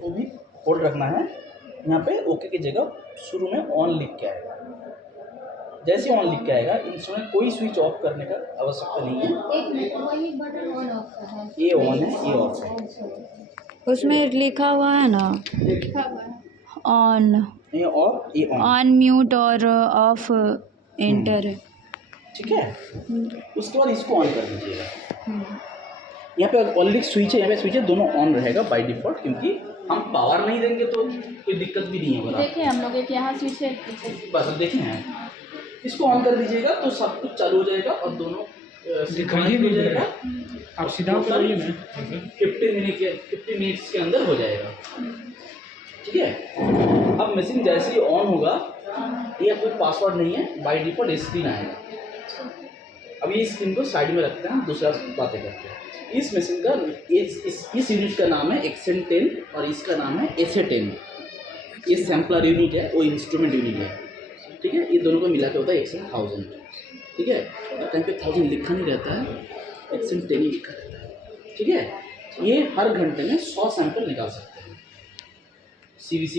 वो भी होल्ड रखना है। यहाँ पे ओके की जगह शुरू में ऑन लिख के आएगा। जैसे ऑन लिख के आएगा, इंस्ट्रूमेंट कोई स्विच ऑफ करने का आवश्यकता नहीं है। एक मिनट, वही बटन ऑन ऑफ का है। ये ऑन है, ये ऑफ है। उसमें लिखा हुआ है ना, लिखा हुआ है ऑन, ये ऑफ, ये ऑन। ऑन म्यूट और ऑफ एंटर है। ठीक है, उसके बाद इसको ऑन कर दीजिएगा। यहाँ पे ऑलरेडी स्विच है, यहाँ पे स्विच है, दोनों ऑन रहेगा बाय डिफ़ॉल्ट, क्योंकि हम पावर नहीं देंगे तो कोई दिक्कत भी नहीं होगा। देखिए हम लोग एक यहाँ स्विच है, बस देखें हैं, इसको ऑन कर दीजिएगा तो सब कुछ चालू हो जाएगा और दोनों दिखाइए हो जाएगा। आप सीधा कराइए ना, 50 मिनट्स के अंदर हो जाएगा। ठीक है, अब मशीन जैसे ही ऑन होगा, ये कोई पासवर्ड नहीं है, बाय डिफ़ॉल्ट स्क्रीन आएगा। अब ये स्क्रीन को साइड में रखते हैं, दूसरा बातें करते हैं। इस मशीन का इस यूनिट का नाम है एक्सेंट 10 और इसका नाम है SA10। ये सैम्पलर यूनिट है, वो इंस्ट्रूमेंट यूनिट है। ठीक है, ये दोनों को मिला के होता है एक्सेंट 1000। ठीक है, और कहीं पे 1000 लिखा नहीं रहता है, एक्सेंट 10 ही लिखा रहता है। ठीक है, ये हर घंटे में 100 सैंपल निकाल सकते हैं। CVC+D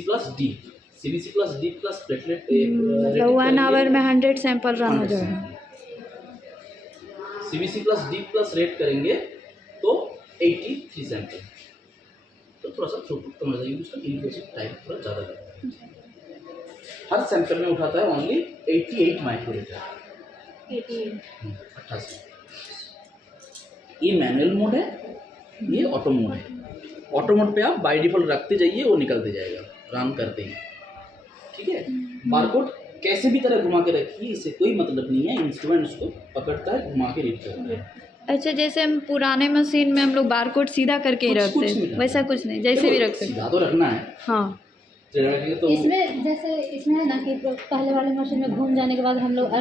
प्लस प्लेटलेट, तो 1 आवर में 100 सैंपल रन हो जाएगा। CVC+D प्लस रेट करेंगे तो 83 सैंपल, तो थोड़ा सा थ्रूपुट कम हो जाएगी, उसका इनक्लूसिव टाइम थोड़ा ज़्यादा लगता है। हर सैंपल में उठाता है ओनली 88 माइक्रोलीटर, 88। ये मैनुअल मोड है, ये ऑटो मोड है। ऑटो मोड पे आप बाय डिफ़ॉल्ट रखते जाइए, वो निकलते जाएगा रन करते ही। ठीक है, बारकोड कैसे भी तरह घुमा के रखिए, इससे कोई मतलब नहीं है, इंस्ट्रूमेंट उसको पकड़ता है, घुमा के रीड करता है। अच्छा, जैसे हम पुराने मशीन में हम लोग बारकोड सीधा करके ही रखते हैं, वैसा कुछ नहीं, जैसे भी रख सकते। सीधा तो रखना है। हाँ, तो इसमें जैसे इसमें है ना कि पहले वाले मशीन में घूम जाने के बाद हम लोग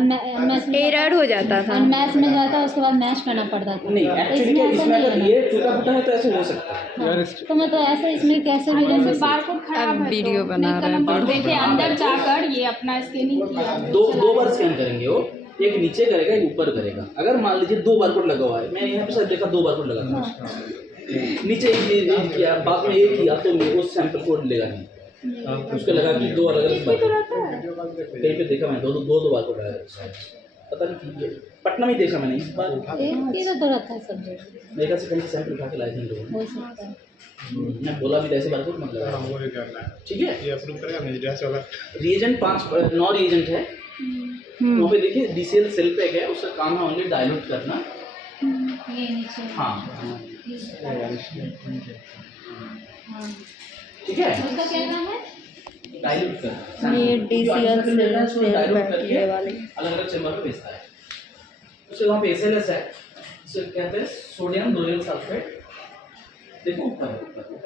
एरर हो जाता था। मैच में जाता है, उसके बाद मैच करना पड़ता था। नहीं, एक्चुअली क्या इसमें अगर ये टूटा फूटा है तो ऐसे हो सकता है। हाँ, तो मतलब ऐसे इसमें कैसे भी जैसे बारकोड खराब अब है वीडियो तो बना नहीं रहे हैं करना तो। पड़ता। देखिए अंदर जाकर ये अपना स्कैनिंग किया, दो बार स्कैन करेंगे वो, एक नीचे करेगा, एक ऊपर करेगा। अगर मान लीजिए 2 बारकोड लगा हुआ है, मैंने यहाँ पे शायद देखा 2 बारकोड लगा था, नीचे एक किया, बाद में एक किया, तो वो सैंपल कोड लेगा नहीं, उसको लगा कि 2 अलग अलग कहीं पे देखा मैंने, दो बारकोड आया शायद, पता नहीं ठीक है, पटना में देखा मैंने इस बार। एक तो रहता है सब जगह, मेरे से कहीं सैंपल उठा के लाए थे लोग, हो सकता है। मैं बोला भी ऐसे बारकोड मत लगा। वो भी करना है, ठीक है, ये अप्रूव करेगा मेरा चला। रिएजेंट 9 रिएजेंट है। वहाँ पे देखिए DCL सेल पैक है, उसका काम है ओनली डायल्यूट करना। ये नीचे हाँ, ठीक है, उसका क्या नाम है? डायल्यूट करना। ये DCL सेल पैक ये वाले अलग अलग चेम्बर पे भेजता है। उसके वहाँ पे SLS है, उसे कहते हैं सोडियम लोरेल सल्फेट। देखो ऊपर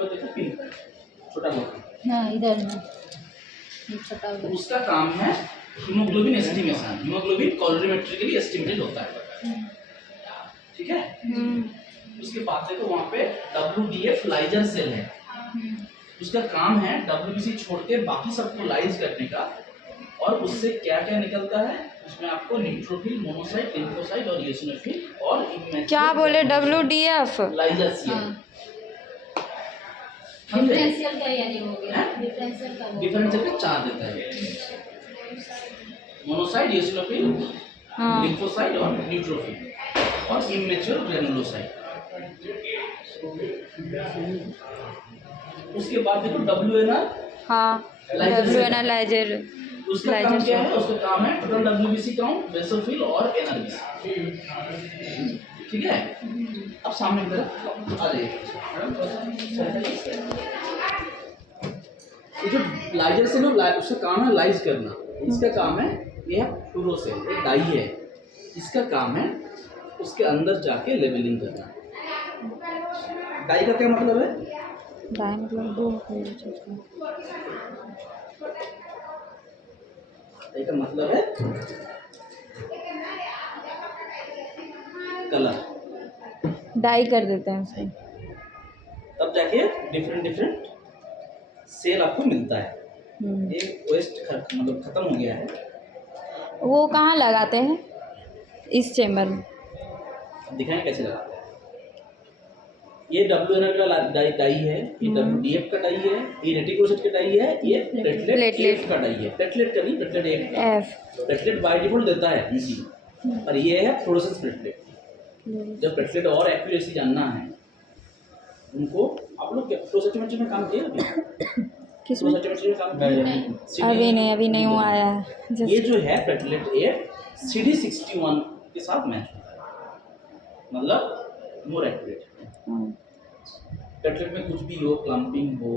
देखो पिंक छोटा मोटा, हाँ इधर में ये छोटा तो वाला। उसका काम है हीमोग्लोबिन एस्टिमेशन। हीमोग्लोबिन कॉलोरीमेट्रिकली एस्टिमेटेड होता है। ठीक है, उसके बाद देखो वहाँ पे WDF लाइजर सेल है, उसका काम है WBC छोड़ के बाकी सबको लाइज करने का। और उससे क्या क्या निकलता है, उसमें आपको न्यूट्रोफिल, मोनोसाइट, लिम्फोसाइट और यूसिनोफिल और इम्मैच्योर क्या बोले, WDF लाइजर सेल। डिफरेंशियल का यानी हो गया, डिफरेंशियल का डिफरेंशियल का 4 देता है, मोनोसाइट, यूसिनोफिल, हाँ, लिम्फोसाइट और न्यूट्रोफिल और इम्मैच्योर ग्रेनुलोसाइट। उसके बाद देखो WNR हाँ, WNR लाइजर, उसका काम क्या है, उसका काम है टोटल WBC काउंट, बेसोफिल और NRBC। ठीक है, अब सामने की तरफ आ जाइए। ये जो लाइजर सेल है, उसका काम है लाइज करना। इसका काम है, ये फ्लोरोसेल, एक डाई है, इसका काम है उसके अंदर जाके लेबलिंग करना। डाई का क्या मतलब है? डाई मतलब 2 डाई का मतलब है कलर, डाई कर देते हैं उसमें, तब जाके डिफरेंट सेल आपको मिलता है। एक वेस्ट मतलब खत्म हो गया है। वो कहाँ लगाते हैं? इस चेम्बर में दिखाएं कैसे लगाते हैं। ये WNR का डाई है, ये WDF का डाई है, ये रेटिकुलोसाइट का डाई है, ये प्लेटलेट F का डाई है। प्लेटलेट का नहीं, प्लेटलेट F का। F। प्लेटलेट बाय डिफॉल्ट देता है मशीन, और ये है फ्लोरोसेंस प्लेटलेट। जब प्लेटलेट और एक्यूरेसी जानना है उनको, आप लोग फ्लोरोसेंटोमेट्री में काम किया? किसमें? फ्लोरोसेंटोमेट्री में काम किया? अभी नहीं हुआ आया है। ये जो है प्लेटलेट F CD61 के साथ मैच होता है, मतलब मोर एक्यूरेट। प्लेटलेट में कुछ भी हो, क्लम्पिंग हो,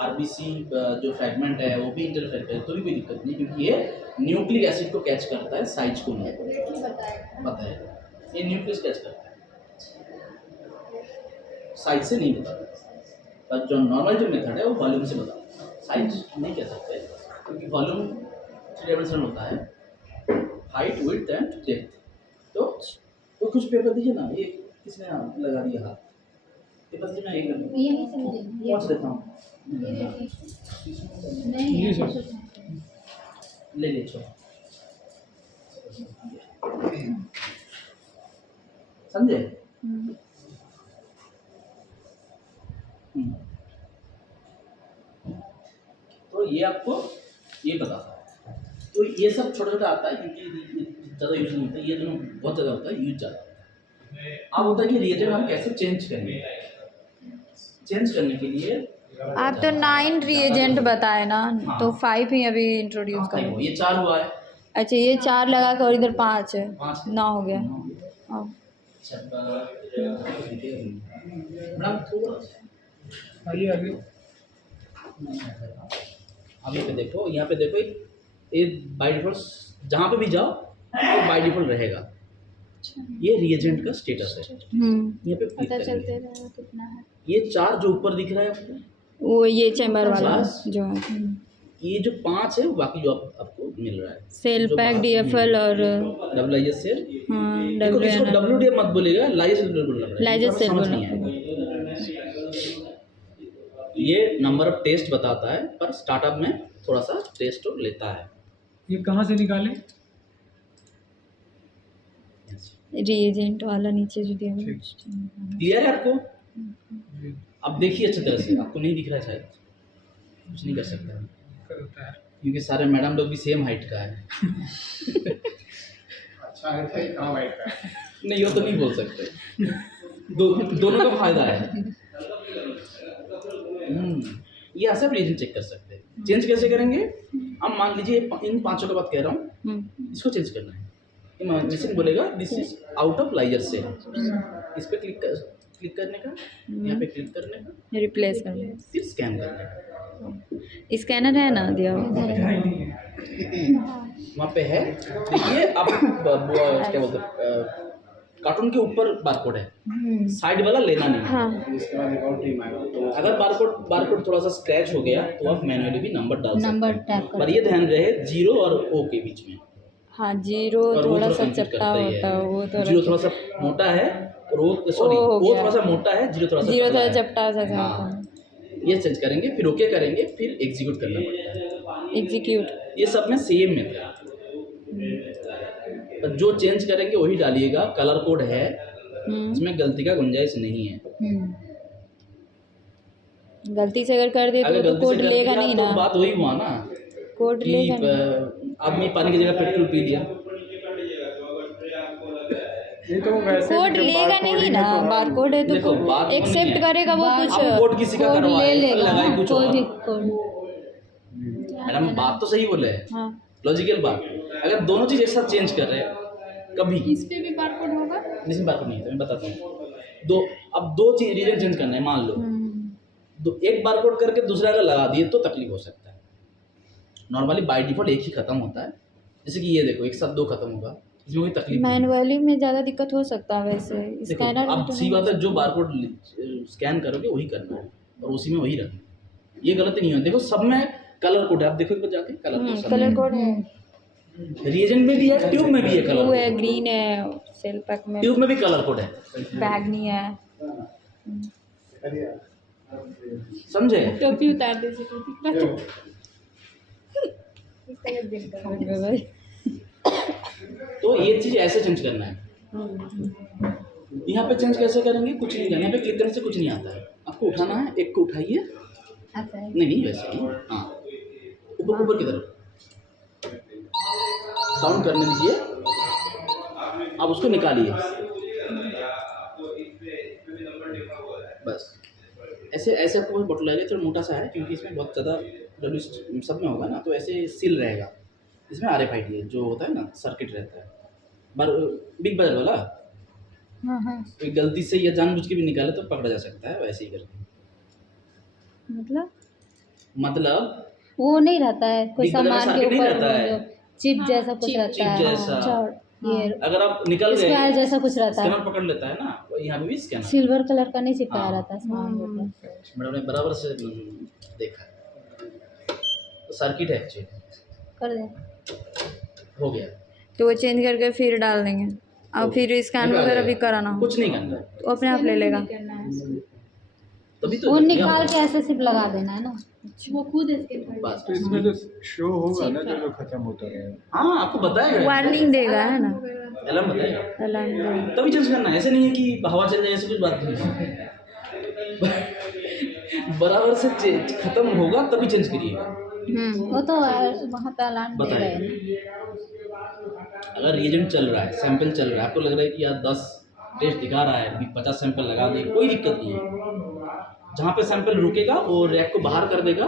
आरबीसी जो फ्रैगमेंट है वो भी इंटरफेयर करे तो भी कोई दिक्कत नहीं, क्योंकि ये न्यूक्लिक एसिड को कैच करता है, साइज को नहीं बताएगा। ये न्यूक्लियस कैच करता है, साइज से नहीं बताता। पर जो नॉर्मल जो मेथड है वो वॉल्यूम से बताता है, साइज नहीं कह सकते, क्योंकि वॉल्यूम 3 डायमेंशनल होता है, हाइट, विड्थ एंड डेप्थ। तो कुछ पेपर दीजिए ना, ये किसने लगा दिया हाथ? पेपर दीजिए ना, एक यही से मुझे पहुँच देता हूँ, नहीं ले ले चलो, समझे? तो ये आपको ये बताता है। तो ये सब छोटा छोटा आता है, क्योंकि ज़्यादा यूज नहीं होता, ये दोनों बहुत ज़्यादा होता है, यूज ज़्यादा होता है। अब होता है कि रिएजेंट हम कैसे चेंज करेंगे। चेंज करने के लिए आप तो 9 रिएजेंट बताए ना, हाँ। तो 5 ही अभी इंट्रोड्यूस करो। ये 4 हुआ है। अच्छा, ये 4 लगा कर इधर 5 है, 9 हो गया। हाँ। मैडम थोड़ा आइए आगे। अभी पे देखो, यहाँ पे देखो, ये बाय डिफॉल्ट जहाँ पे भी जाओ तो बाय डिफॉल्ट रहेगा। ये रिएजेंट का स्टेटस है, यहाँ पे क्लिक पता चलते करेंगे। रहेगा कितना है। ये 4 जो ऊपर दिख रहा है आपको, वो ये चैम्बर वाला बस। जो है ये जो 5 है, बाकी जो आपको मिल रहा है, सेल जो पैक, बाहर- DFL और WIS सेल। हाँ देखो इसको WNR WDF मत बोलिएगा, लाइज सेल बोलना पड़ेगा, लाइजेस थोड़ा सेल समझ बोलना नहीं आएगा। ये नंबर ऑफ टेस्ट बताता है, पर स्टार्टअप में थोड़ा सा टेस्ट लेता है। ये कहाँ से निकालें? रिएजेंट वाला नीचे जो दिया हुआ है। क्लियर है आपको? अब देखिए अच्छी तरह से, आपको नहीं दिख रहा है शायद, कुछ नहीं कर सकता है, करता है। क्योंकि सारे मैडम लोग भी सेम हाइट का है। अच्छा है, सही कहाँ बैठता है? नहीं, वो तो नहीं बोल सकते, दोनों का फायदा है। ये ऐसे आप रीजन चेक कर सकते हैं। चेंज कैसे करेंगे? अब मान लीजिए इन 5 का बात कह रहा हूँ, इसको चेंज करना है। मशीन बोलेगा this is out of laser cell, इस पे क्लिक करने का, यहाँ पे क्लिक करने का, रिप्लेस करना, फिर स्कैन करने का। स्कैनर है ना दिया हुआ? वहाँ पे है, देखिए आप क्या बोलते हैं, कार्टून के ऊपर बारकोड है, साइड वाला लेना नहीं। हाँ। इसके बाद एक और टीम आएगा तो अगर बारकोड थोड़ा सा स्क्रैच हो गया तो आप मैन्युअली भी नंबर डाल सकते नंबर हैं, टैप कर पर ये ध्यान रहे 0 और O के बीच में। हाँ, 0 और वो थोड़ा सा confuse चपटा करता ही होता है, वो तो 0 थोड़ा सा मोटा है और O हो गया। थोड़ा सा मोटा है, 0 थोड़ा सा 0 पतला थोड़ा है। चपटा सा हाँ। होता है। ये चेंज करेंगे, फिर ओके करेंगे, फिर एग्जीक्यूट करना पड़ता है। एग्जीक्यूट। ये सब में सेम मेथड, पर जो चेंज करेंगे वही डालिएगा। कलर कोड है, इसमें गलती का गुंजाइश नहीं है। गलती से अगर कर दे अगर तो गलती कोड से कर लेगा दिया नहीं तो ना, बात वही हुआ ना कोड कि लेगा नहीं। आदमी पानी की जगह पेट्रोल पी लिया। ये तो वैसे कोड भी जब लेगा बारकोड नहीं ही ना, है तो बारकोड है तो देखो, बात वो नहीं एक्सेप्ट है। करेगा वो बात- कुछ। अब कोड किसी का कोड करवाए, ले लेगा, लगाए कुछ कोई और। भी कोड। मैडम बात तो सही बोले हैं, हाँ, लॉजिकल बात। अगर दोनों चीज एक साथ चेंज कर रहे हैं कभी, इस पे भी बारकोड होगा? इसमें बारकोड नहीं है, तो मैं बताता हूँ। अब दो चीज रीजन चेंज करना है, मान लो एक बारकोड करके दूसरा अगर लगा दिए तो तकलीफ हो सकता है। नॉर्मली बाय डिफॉल्ट एक ही खत्म होता है, जैसे कि ये देखो एक साथ 2 खत्म होगा, इसमें कोई तकलीफ नहीं है। मैनुअली में ज़्यादा दिक्कत हो सकता है वैसे, देखो स्कैनर अब सी बात है, जो बारकोड स्कैन करोगे वही करना है और उसी में वही रखना है। ये गलती नहीं है। देखो सब में कलर कोड है, आप देखो एक बार जाके कलर कोड कलर कोड है, रिएजेंट में भी है, ट्यूब में भी है ब्लू कलर है, ग्रीन है, सेल पैक में ट्यूब में भी कलर कोड है, बैगनी है। समझे? टोपी उतार दीजिए, टोपी तो ये चीज ऐसे चेंज करना है। यहाँ पे चेंज कैसे करेंगे? कुछ नहीं करना, यहाँ पे क्लिक करने से कुछ नहीं आता है। आपको उठाना है, एक को उठाइए, ऐसा है। नहीं वैसे ही, हाँ ऊपर ऊपर की तरफ साउंड करने दीजिए, आप उसको निकालिए बस। ऐसे ऐसे आपको बॉटल लगेगा, थोड़ा मोटा सा है क्योंकि इसमें बहुत ज़्यादा डब्ल्यू सब में होगा ना, तो ऐसे सील रहेगा। इसमें RFID है, जो होता है ना सर्किट रहता है। बिग बाजार वाला हाँ हाँ। कोई गलती से या जानबूझ के भी निकाले तो पकड़ा जा सकता है, वैसे ही करके। मतलब वो नहीं रहता है कोई बिग बाजार में सामान के सर्किट नहीं ऊपर रहता है। चिप जैसा कुछ रहता चिप है। जैसा। अच्छा, ये अगर आप निकल गए, स्क्वायर जैसा कुछ रहता है। स्कैनर पकड़ लेता है ना, वो यहाँ पे भी स्कैनर। सिल्वर कलर का नहीं चिपकाया हाँ। रहता है सामान के ऊपर। मैडम ने बराबर से देखा है, तो सर्किट है एक्चुअली। कर दे। हो गया, तो वो चेंज करके फिर डाल देंगे और फिर स्कैन निकाल वगैरह भी लेगा। कराना हो कुछ नहीं करना है, तो अपने आप ले लेगा। करना है तभी तो वो लग गया। निकाल के ऐसे सिर्फ लगा देना है ना। वो खुद स्कैन कर बस तो इसमें तो शो होगा ना जो खत्म होता रहेगा। हाँ, आपको बताएगा, वार्निंग देगा, है ना, अलार्म बताएगा, अलार्म देगा। तभी चेंज करना है। ऐसे नहीं है कि हवा चल जाए, ऐसी कुछ बात नहीं है। बराबर से खत्म होगा तभी चेंज करिएगा। वो तो वहाँ पे अलार्म दे रहे हैं। अगर रिएजेंट चल रहा है, सैंपल चल रहा है, आपको लग रहा है कि यार 10 टेस्ट दिखा रहा है, 50 सैंपल लगा दें, कोई दिक्कत नहीं है। जहाँ पे सैंपल रुकेगा वो रैक को बाहर कर देगा।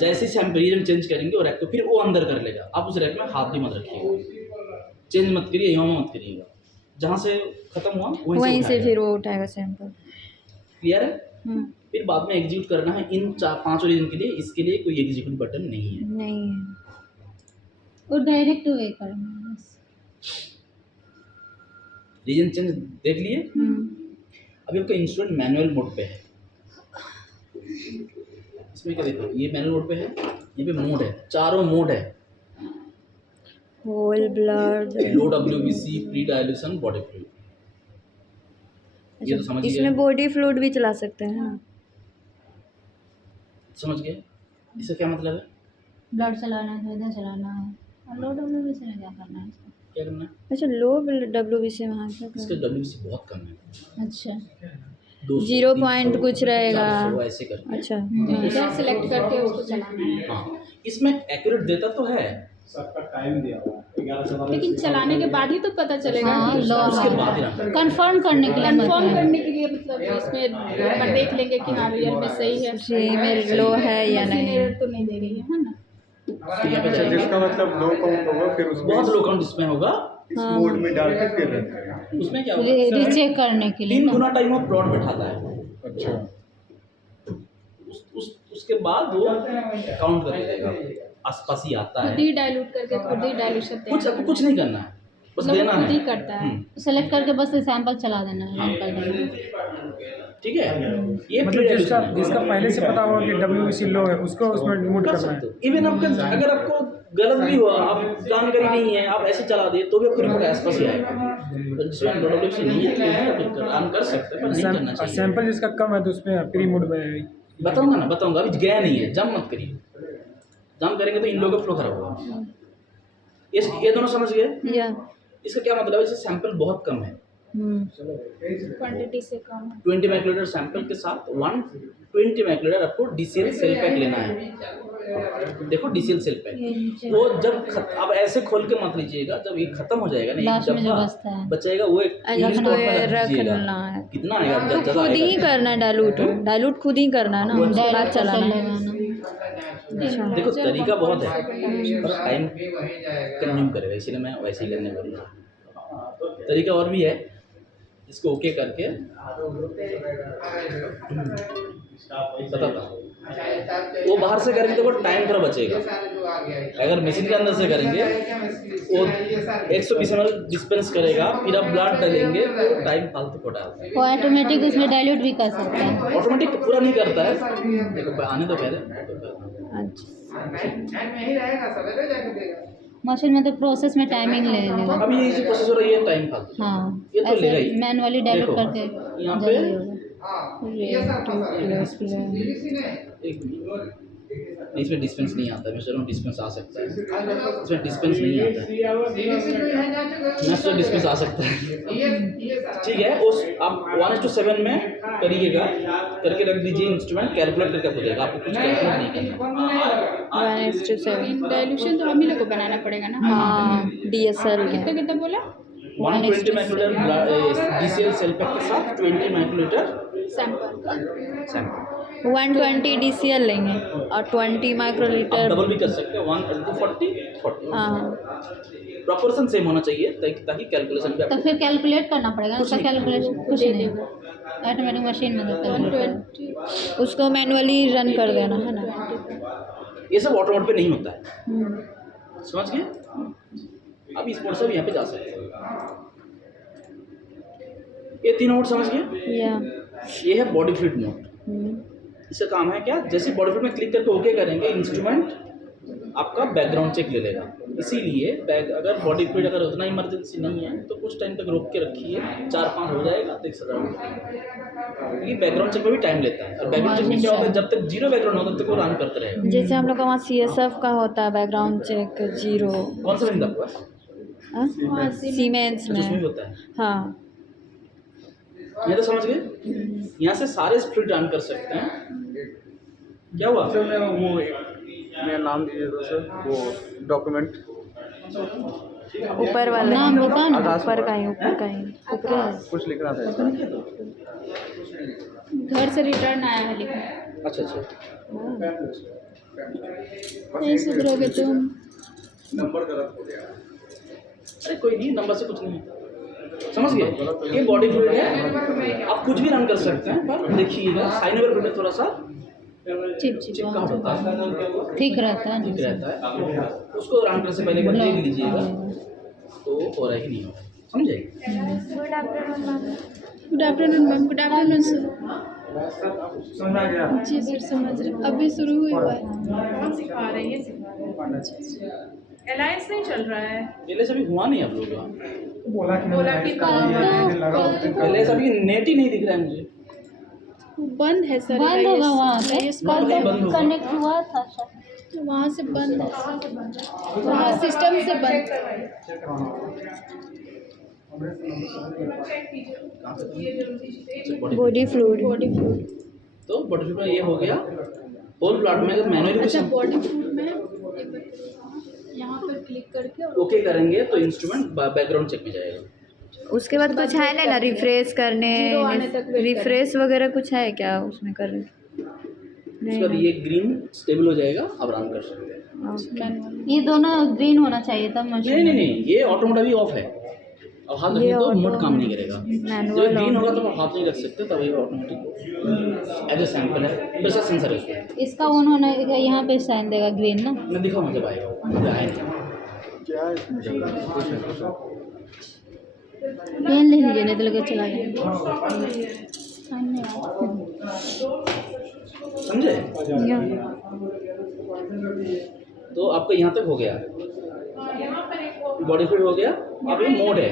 जैसे ही सैंपल रिएजेंट चेंज करेंगे वो रैक को फिर वो अंदर कर लेगा। आप उस रैक में हाथ भी मत रखिएगा, चेंज मत करिए, यहाँ मत करिएगा। जहाँ से खत्म हुआ वहीं से फिर वो उठाएगा सैंपल। क्लियर है? फिर बाद में एग्जीक्यूट करना है इन 4-5 रीजन के लिए। इसके लिए कोई एग्जीक्यूट बटन नहीं है। नहीं है, वो डायरेक्ट वे करना है बस। रीजन चेंज देख लिए। अभी आपका इंस्ट्रूमेंट मैनुअल मोड पे है। इसमें क्या देखो, ये मैनुअल मोड पे है, ये पे मोड है, चारों मोड है। होल ब्लड, लो WBC, pre dilution, body fluid. ये तो समझ इसमें गए, बॉडी फ्लूइड भी चला सकते हैं ना। समझ गए इसका क्या मतलब है? ब्लड चलाना है, इधर चलाना है। और लो WBC में क्या करना है इसको? क्या करना है? अच्छा, लो WBC में हाँ क्या इसका WBC बहुत कम है, अच्छा 200, 0 300, पॉइंट कुछ रहेगा। 400 ऐसे करके। अच्छा, इधर सेलेक्ट करके उसको चलाना है। हाँ, इसमें एक्यूरेट देता तो है, सबका टाइम दिया हुआ है 11 से 12। लेकिन चलाने के बाद ही तो पता चलेगा हाँ, कि लो उसके बाद ही ना। कंफर्म करने के लिए कंफर्म करने के लिए, मतलब इसमें पर देख लेंगे कि हाँ रियल में सही है, जी मेरे लो है या मशीन नहीं। एरर तो नहीं दे रही है ना। तो यहाँ पे अच्छा, जाएंगे, जिसका मतलब लो काउंट होगा फिर उसमें बहुत लो काउंट इसमें होगा। इस मोड में डाल के फिर रन करेंगे। उसमें क्या होगा, रीचेक करने के लिए 3 ना। गुना टाइम ऑफ प्लॉट बैठाता है। अच्छा, उसके बाद वो काउंट कर लेगा, आसपास ही आता खुद है। ही डाइल्यूट करके खुद ही डाइल्यूशन कुछ आपको कुछ नहीं करना है, बस मतलब देना खुद ही है। करता है। सेलेक्ट करके बस सैंपल चला देना है, रन कर देना है। ठीक है, ये मतलब जिसका पहले से पता होगा कि WBC लो है उसको उसमें रिमूव कर करना सकते है। हो। इवन आपका अगर आपको गलत भी हुआ, आप जानकारी नहीं है, आप ऐसे चला दिए तो भी आपको रिपोर्ट आसपास ही आएगा। तो जिसमें WBC नहीं है तो नहीं आप कर सकते हैं, पर नहीं करना चाहिए। सैंपल जिसका कम है तो उसमें प्री मोड में बताऊंगा ना, बताऊंगा, अभी गया नहीं है, जम मत करिए। जम करेंगे तो इन लोगों का फ्लो खराब होगा। ये दोनों समझ गए? या इसका क्या मतलब है? इससे सैंपल बहुत कम है, क्वांटिटी से कम है। 20 माइक्रोलीटर सैंपल के साथ 120 माइक्रोलीटर आपको DCL सेल पैक लेना है। देखो DCL सेल पैक, वो जब आप ऐसे खोल के मत लीजिएगा, जब ये खत्म हो जाएगा ना, लास्ट एक में जो डब्बा बचता है बचेगा वो एक अच्छा, इंग्लिश तो नोट ये में रख दीजिएगा। रखना है। कितना आएगा? तो ज़्यादा खुद ही आएगा। करना है डाइल्यूट खुद ही करना है ना, उसके बाद डायरेक्ट चलाना है। लगाना। अच्छा, देखो तरीका बहुत है, पर टाइम कंज्यूम करेगा, इसलिए मैं वैसे ही करने वाला हूँ। तरीका और भी है, इसको ओके करके बताता हूँ। वो बाहर से करेंगे तो वो टाइम थोड़ा बचेगा। अगर मशीन के अंदर से करेंगे वो 120 ml डिस्पेंस करेगा, फिर आप ब्लड डालेंगे तो टाइम फालतू को डालता है। वो ऑटोमेटिक उसमें डाइल्यूट भी कर सकता है। ऑटोमेटिक पूरा नहीं करता है, देखो आने तो पहले। मशीन में तो प्रोसेस में टाइमिंग ले लेगा। अभी ये जो प्रोसेसर है ये टाइम फालतू, हाँ, ये तो लेगा ऐसे ही। मैनुअली डाइल्यूट देखो, करके यहाँ पे जल्दी होगा। एक मिनट, इसमें डिस्पेंस नहीं आता है, मैं सोच रहा हूँ डिस्पेंस आ सकता है, इसमें डिस्पेंस नहीं आता है, मैं सोच डिस्पेंस आ सकता है। ठीक है, उस आप 1:7 में करिएगा, करके रख दीजिए इंस्ट्रूमेंट, कैलकुलेट करके हो जाएगा, आपको कुछ कैलकुलेट नहीं करना। 1:7। डाइल्यूशन तो हम ही लोग को बनाना पड़ेगा ना। हाँ DSL है। कितना कितना बोला? 120 माइक्रोलीटर DCL सेल पैक के साथ 20 माइक्रोलीटर सैंपल। सैंपल। 120 DCL लेंगे और 20 आप माइक्रोलीटर। डबल भी कर सकते हैं, 1:40 हाँ, प्रॉपोर्शन सेम होना चाहिए ताकि कैलकुलेशन भी तो फिर कैलकुलेट करना पड़ेगा कुछ उसका, नहीं। कैलकुलेशन कुछ नहीं, ऑटोमेटिक मशीन में देता है। उसको मैनुअली रन कर देना है ना। ये सब ऑटोमोड पे नहीं होता है, हम्म। समझ गए? अब इस मोड से भी यहाँ पे जा सकते हैं। ये 3 मोड समझ गए? या ये है बॉडी फ्लूइड मोड। इसका काम है क्या, जैसे बॉडी फ्लूइड में क्लिक करके ओके करेंगे, इंस्ट्रूमेंट आपका बैकग्राउंड चेक ले लेगा। इसीलिए अगर बॉडी फ्लूइड अगर उतना इमरजेंसी नहीं है तो कुछ टाइम तक रोक के रखिए, 4-5 हो जाएगा, देख सकते हैं। ये बैकग्राउंड चेक में भी टाइम लेता है, और बैकग्राउंड चेक में क्या होता है, जब तक 0 बैकग्राउंड होता है तब तक वो रन करते रहेगा। जैसे हम लोग का वहाँ CSF का होता है बैकग्राउंड चेक 0। कौन सा महीना आपका? सीमेंस उसमें भी में। होता है। हाँ, ये तो समझ गए? यहाँ से सारे फ्लूइड रन कर सकते हैं। क्या हुआ? सर मैं वो मेरा नाम दीजिए तो सर, वो डॉक्यूमेंट ऊपर वाला नाम बता ना। ऊपर का ही, ऊपर का ही, ऊपर का ही। कुछ लिखना था इसमें। घर से रिटर्न आया है लिखा। अच्छा अच्छा, नहीं सुधरोगे तुम। नंबर गलत हो गया। अरे कोई नहीं, नंबर से कुछ नहीं है, समझ गए? ये बॉडी फ्लूइड है, आप कुछ भी रन कर सकते हैं, पर देखिएगा साइन ओवर फ्लूइड थोड़ा सा चिपका होता है, ठीक रहता है। ठीक रहता है, उसको रन करने से पहले एक बार देख लीजिएगा तो हो रहा ही नहीं होगा, समझे? Good afternoon ma'am. Good afternoon sir. समझ आ गया? जी सर समझ रहे, अभी शुरू हुई हुआ है। कौन सिखा रहे हैं? सिखा अलायंस नहीं चल रहा है। पहले से भी हुआ नहीं आप लोगों का, बोला कि बोला कि पहले से भी नेट ही नहीं दिख रहा है मुझे। बंद है सर। बंद होगा वहाँ पे, कल तो बंद होगा। कनेक्ट हुआ था शायद। वहाँ से बंद है, वहाँ सिस्टम से बंद। Body fluid. Body fluid. तो बॉडी फ्लूइड में ये हो गया। होल प्लॉट में अगर मैनुअली अच्छा कुछ बॉडी फ्लूइड में यहाँ पर क्लिक करके और ओके करेंगे तो इंस्ट्रूमेंट बैकग्राउंड चेक में जाएगा। उसके बाद कुछ है ना रिफ्रेश करने, 0 आने तक wait रिफ्रेश वगैरह कुछ है क्या उसमें करने? उसके बाद ये ग्रीन स्टेबल हो जाएगा, आप रन कर सकते हैं। मैनुअल। ये दोनों ग्रीन होना चाहिए तब मशीन। नहीं, ये ऑटोमोड अभी ऑफ है, अब हाथ रखेंगे तो मोड काम नहीं करेगा। मैनुअल जब ग्रीन होगा तो आप हाथ नहीं रख सकते, तब ये ऑटोमेटिक एज ए सैंपल है, प्रेशर सेंसर है उसमें। इसका ऑन होना है, यहाँ पे साइन देगा ग्रीन ना। मैं दिखाऊंगा जब आएगा, अभी आए नहीं। क्या है इसमें? कुछ नहीं, कुछ नहीं। पेन ले लीजिए नहीं तो लगे चला जाएगा। सामने आओ। समझे? तो आपका यहाँ तक हो गया, बॉडी फ्लूइड हो गया। अब ये मोड है,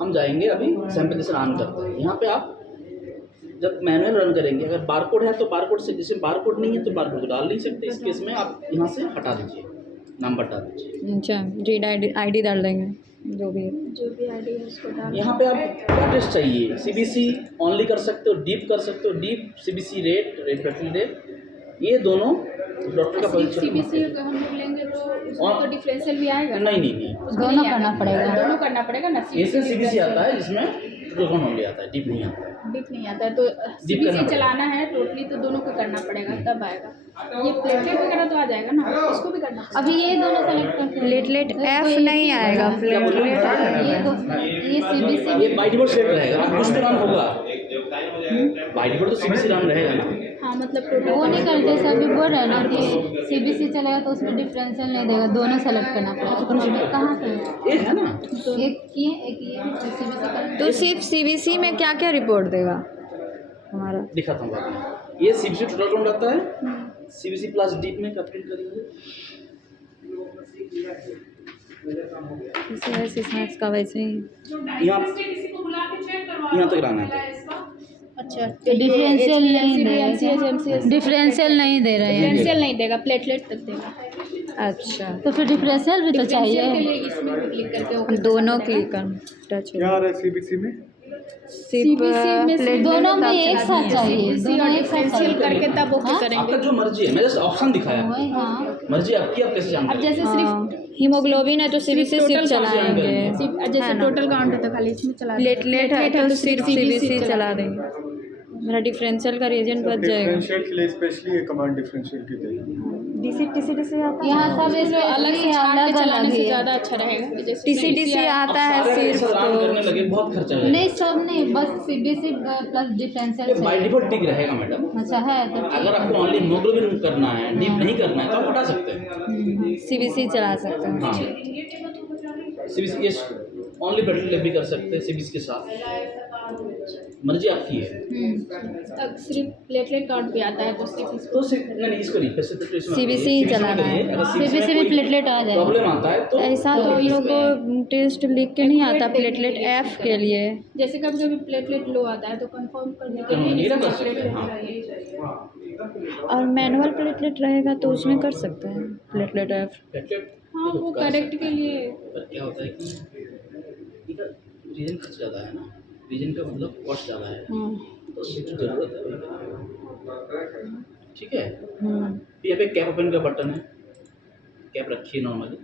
हम जाएंगे अभी सैंपल जैसे रन करते हैं। यहाँ पे आप जब मैनुअल रन करेंगे, अगर बारकोड है तो बारकोड से, जैसे बारकोड नहीं है तो बारकोड को डाल नहीं सकते, इस केस में आप यहाँ से हटा दीजिए, नंबर डाल दीजिए। अच्छा, रीड ID डाल देंगे जो भी है। जो भी आईडी है उसको डाल। यहाँ पे आप क्या टेस्ट चाहिए, CBC ऑनली कर सकते हो, डीप कर सकते हो, deep CBC rate battery rate, ये दोनों डॉक्टर का CBC अगर हम लोग लेंगे तो उसमें तो डिफरेंशियल भी आएगा ना? नहीं उसमें दोनों नहीं करना आएगा। पड़ेगा। दोनों करना पड़ेगा ना। इसमें CBC आता है, जिसमें ट्रोकन ऑनली आता है, डीप नहीं आता है। डिप नहीं आता है तो करना CBC पड़ेगा। चलाना है टोटली तो दोनों को करना पड़ेगा तब आएगा। ये प्लेटलेट वगैरह तो आ जाएगा ना, उसको भी करना पड़ेगा। अभी ये दोनों सेलेक्ट करके प्लेटलेट F नहीं आएगा, प्लेटलेट ये CBC ये बाई डिफॉल्ट सेट रहेगा, कुछ तो रन होगा, बाई डिफॉल्ट तो CBC रन रहेगा ना। हाँ मतलब टोटल वो नहीं करते, जैसे अभी बोल रहे हैं ना कि CBC चलेगा तो उसमें डिफरेंशियल नहीं देगा, दोनों सेलेक्ट करना पड़ेगा। कहाँ से ये है ना, एक ये एक ये CBC का। तो सिर्फ CBC में क्या क्या रिपोर्ट देगा हमारा? दिखाता हूँ बाद में। ये CBC टोटल काउंट आता है, CBC प्लस डीप में कैलकुलेट करेंगे। इसमें का वैसे ही यहाँ तक रहना है, अच्छा तो डिफरेंशियल नहीं दे एमसीएच रहा, डिफरेंशियल नहीं दे रहा है। डिफरेंशियल नहीं देगा, प्लेटलेट तक देगा। अच्छा, तो फिर डिफरेंशियल भी तो डिफरेंशियल के चाहिए। लिए इसमें भी क्लिक करके ओके दोनों क्लिक टच क्या आ रहा है सीबीसी में? CBC में प्लेटलेट दोनों में एक साथ चाहिए, CBC दोनों और एक साथ डिफरेंशियल चाहिए। करके तब ओके हाँ? करेंगे। आपका जो मर्जी है, मैं जस्ट ऑप्शन दिखाया। वही, हाँ। मर्जी आपकी, आप कैसे अब जानते जैसे सिर्फ हीमोग्लोबिन है तो सीबीसी टोटल सिर्फ चलाएंगे, जैसे टोटल काउंट है तो खाली इसमें चला देंगे। प्लेटलेट है तो सिर्फ सीबीसी चला देंगे, मेरा डिफरेंशियल का रीजन बच जाएगा। डिफरेंशियल के लिए स्पेशली एक कमांड डिफरेंशियल की देगी। टीसीडीसी आता है, यहाँ सब इसमें अलग से छान के चलाने अलग से ही है। ज़्यादा अच्छा रहेगा। जैसे टीसीडीसी आता है सारे सिर्फ रन करने लगे बहुत खर्चा है। नहीं, सब नहीं, बस सीबीसी प्लस डिफरेंशियल ये बाय चाहिए। डिफॉल्ट टिक रहेगा मैडम। अच्छा है तो अगर आपको ओनली हीमोग्लोबिन करना है, डीप नहीं करना है, तो आप हटा सकते हैं। सीबीसी चला सकते हैं। हाँ, सीबीसी ये ओनली प्लेटलेट भी कर सकते हैं सीबीसी के साथ, मर्जी आपकी है। अब सिर्फ प्लेटलेट काउंट भी आता है तो सिर्फ इसको तो नहीं, इसको नहीं, फिर से तो इसमें CBC CBC में चलाना करिए। है। अगर सीबीसी में प्लेटलेट आ जाएगा। प्रॉब्लम आता है तो ऐसा तो हम लोग को टेस्ट लिख के नहीं आता प्लेटलेट एफ के लिए, जैसे कभी कभी प्लेटलेट लो आता है तो कंफर्म करने के ये लिए ना कर इसमें सकते हैं। प्लेटलेट हाँ, और मैनुअल प्लेटलेट रहेगा तो उसमें कर सकते हैं प्लेटलेट एफ। प्लेटलेट हाँ वो करेक्ट के लिए पर क्या होता है कि रीजन खर्च ज़्यादा है ना, रीजन का मतलब कॉस्ट ज़्यादा है, तो उसकी जो ज़रूरत है वही करेंगे। ठीक है। फिर यहाँ पे कैप ओपन का बटन है, कैप रखिए नॉर्मली।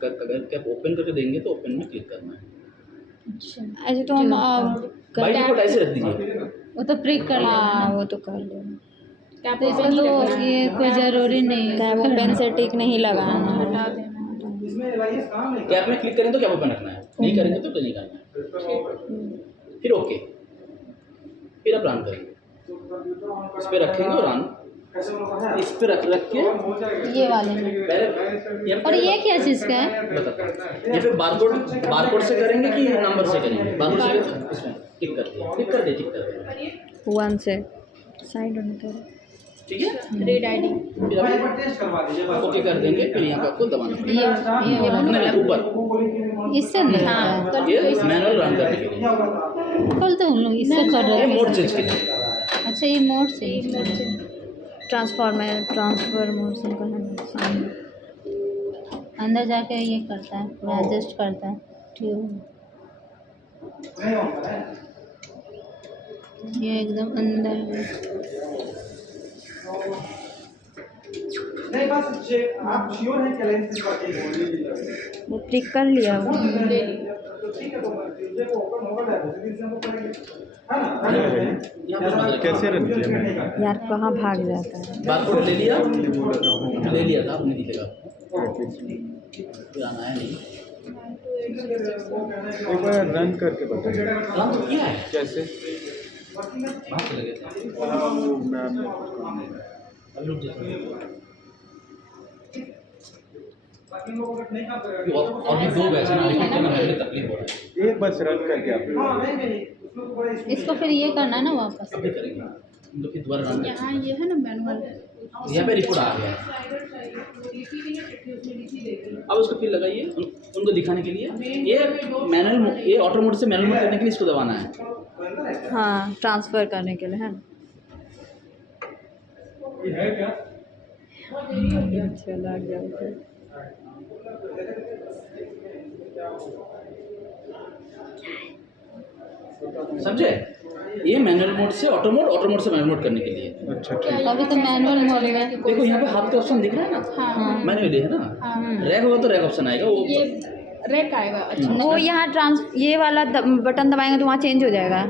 अगर कैप ओपन करके देंगे तो ओपन में क्लिक करना है। ऐसे तो हम बाई डिफॉल्ट ऐसे रख दीजिए। वो तो प्रिक कर लेगा हाँ ना। वो तो कर लेंगे, क्या तो इसका तो ये कोई ज़रूरी नहीं है। वो पेन से टिक नहीं लगाना है। हटा देना। कैप में क्लिक करेंगे तो कैप ओपन रखना है, नहीं करेंगे तो नहीं करना है। फिर ओके, फिर आप रन करेंगे, इस पे रखेंगे और रन इस पे रख के ये वाले में। पहले और ये क्या चीज़ का है? बताता हूँ। ये फिर बारकोड से करेंगे कि नंबर से करेंगे? बारकोड से इसमें टिक कर दिए। 1 से साइड होने का, ठीक है। रीड आईडी फिर आप ओके कर देंगे, फिर यहाँ पे आपको दबाना पड़ेगा। ये वाला नहीं, ऊपर इससे नहीं होता है। ये मैनुअल रन करने के लिए, कल तो हम लोग इससे कर ये रहे मोड हैं। चेंज के लिए। अच्छा ये मोड से ट्रांसफर मोशन का है, अंदर जाके ये करता है, एडजस्ट करता है। ठीक है, ये एकदम अंदर है। वो क्लिक कर लिया वो। कैसे रन किया मैंने? यार कहाँ भाग जाता है। बारकोड ले लिया था, आपने दिखेगा आपको, फिर आना है नहीं। एक बार रन करके बताइए रन तो किया है, कैसे। वहाँ चले गए थे। अब रुक जाइए। और भी 2 बैच हैं, रिपीट करना मेरे लिए तकलीफ हो रहा है। एक बस रन करके आप इसको फिर ये करना है ना वापस। अभी करेंगे तो फिर दोबारा रन यहाँ ये है ना मैनुअल, यहाँ पे रिपोर्ट आ गया। अब उसको फिर लगाइए उनको दिखाने के लिए। ये मैनुअल, ये ऑटो मोड से मैनुअल मोड करने के लिए इसको दबाना है। हाँ ट्रांसफ़र करने के लिए है ना। चला गया उधर। समझे? ये मैनुअल मोड से ऑटो मोड से मैनुअल मोड करने के लिए। अच्छा ठीक। अभी तो मैनुअल मोड में। देखो यहाँ पे हाथ का ऑप्शन दिख रहा है ना, हाँ मैनुअली है ना। रैक होगा तो रैक ऑप्शन आएगा वो। ये रैक आएगा। अच्छा वो यहाँ ये वाला बटन दबाएंगे तो वहाँ चेंज हो जाएगा।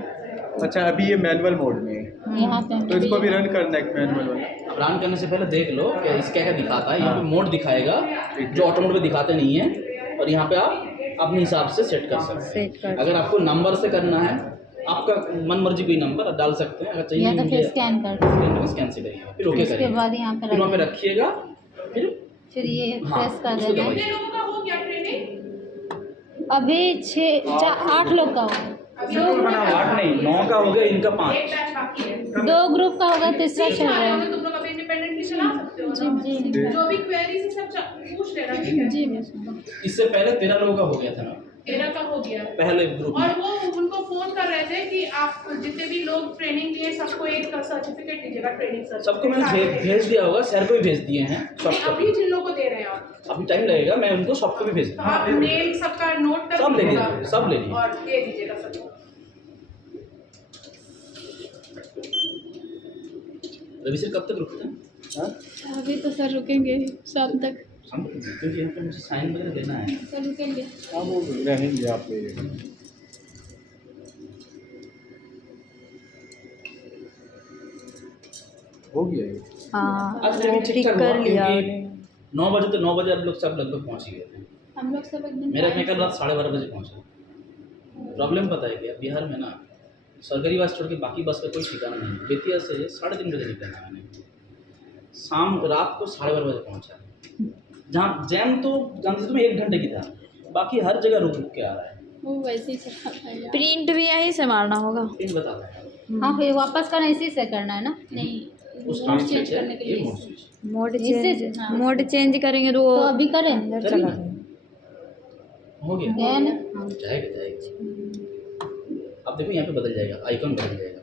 अच्छा अभी ये मैनुअल मोड में है, यहाँ पे तो इसको भी रन करना है मैनुअल वाला। अब रन करने से पहले देख लो क्या इसका क्या दिखाता है। यहाँ पे मोड दिखाएगा जो ऑटो मोड पे दिखाते नहीं है, और यहाँ पे आप अपने हिसाब से सेट कर सकते हैं। अगर आपको नंबर से करना है, आपका मन मर्जी कोई नंबर डाल सकते हैं। अगर चाहिए या तो फिर स्कैन कर स्कैन से करिएगा, फिर ओके उसके करिएगा, बाद यहाँ पे फिर वहाँ पे रखिएगा, फिर ये हाँ, प्रेस कर उसको देना। दबाइए। लोगों का हो गया ट्रेनिंग? अभी 8 लोग का होगा। 8 नहीं 9 का हो गया, इनका 5। एक बैच बाकी है। 2 ग्रुप का होगा, तीसरा चल रहा है। तुम लोग अभी इंडिपेंडेंटली चला सकते हो ना? जी जी जो भी क्वेरी से सब पूछ लेना, ठीक है? जी इससे पहले 13 लोगों का हो गया था ना। 13 का हो गया। पहले ग्रुप और में। वो उनको फोन कर रहे थे कि आप जितने भी लोग ट्रेनिंग लिए सबको एक सर्टिफिकेट दीजिएगा, ट्रेनिंग सर्टिफिकेट। सबको मैंने भेज दिया होगा, सर को भी भेज दिए हैं सबको। अभी जिन लोगों को दे रहे हैं आप, अभी टाइम लगेगा, मैं उनको सबको भी भेज तो दूँगा। आप नेम सबका नोट कर सब ले लीजिएगा लीजिए, सब ले लीजिए। और दे दीजिएगा सबको। रवि सर कब तक रुकते हैं? अभी तो सर रुकेंगे शाम तक। हम क्योंकि यहाँ पे मुझे साइन वगैरह देना है। सर रुकेंगे। हाँ वो रहेंगे आप ले हो गया ये। हाँ आज लेकिन ठीक ठीक ठाक कर हुआ, लिया क्योंकि 9 बजे तो 9 बजे आप लोग सब लगभग पहुँच ही गए थे। हम लोग सब एकदम मेरा मैं कल रात 12:30 बजे पहुँचा। प्रॉब्लम पता है क्या, बिहार में ना सरकारी बस छोड़ के बाकी बस का कोई ठिकाना नहीं। बेतिया से 3:30 बजे निकलना मैंने, शाम रात को 12:30 बजे पहुँचा। जहाँ जैम तो जानते तुम 1 घंटे की था, बाकी हर जगह रुक रुक के आ रहा है। वो वैसे ही चलता है। प्रिंट भी यहीं से मारना होगा। इन बता रहा है हाँ फिर वापस करना इसी से करना है ना। नहीं, उस मोड स्विच चेंज है, करने के ये लिए मोड स्विच। मोड इससे- चेंज हाँ। मोड चेंज करेंगे तो तो अभी करें अंदर करिए चला ना। जाएगा। हो गया, गया ना। हाँ। जाएगा जाएगा। अब देखो यहाँ पे बदल जाएगा, आइकॉन बदल जाएगा।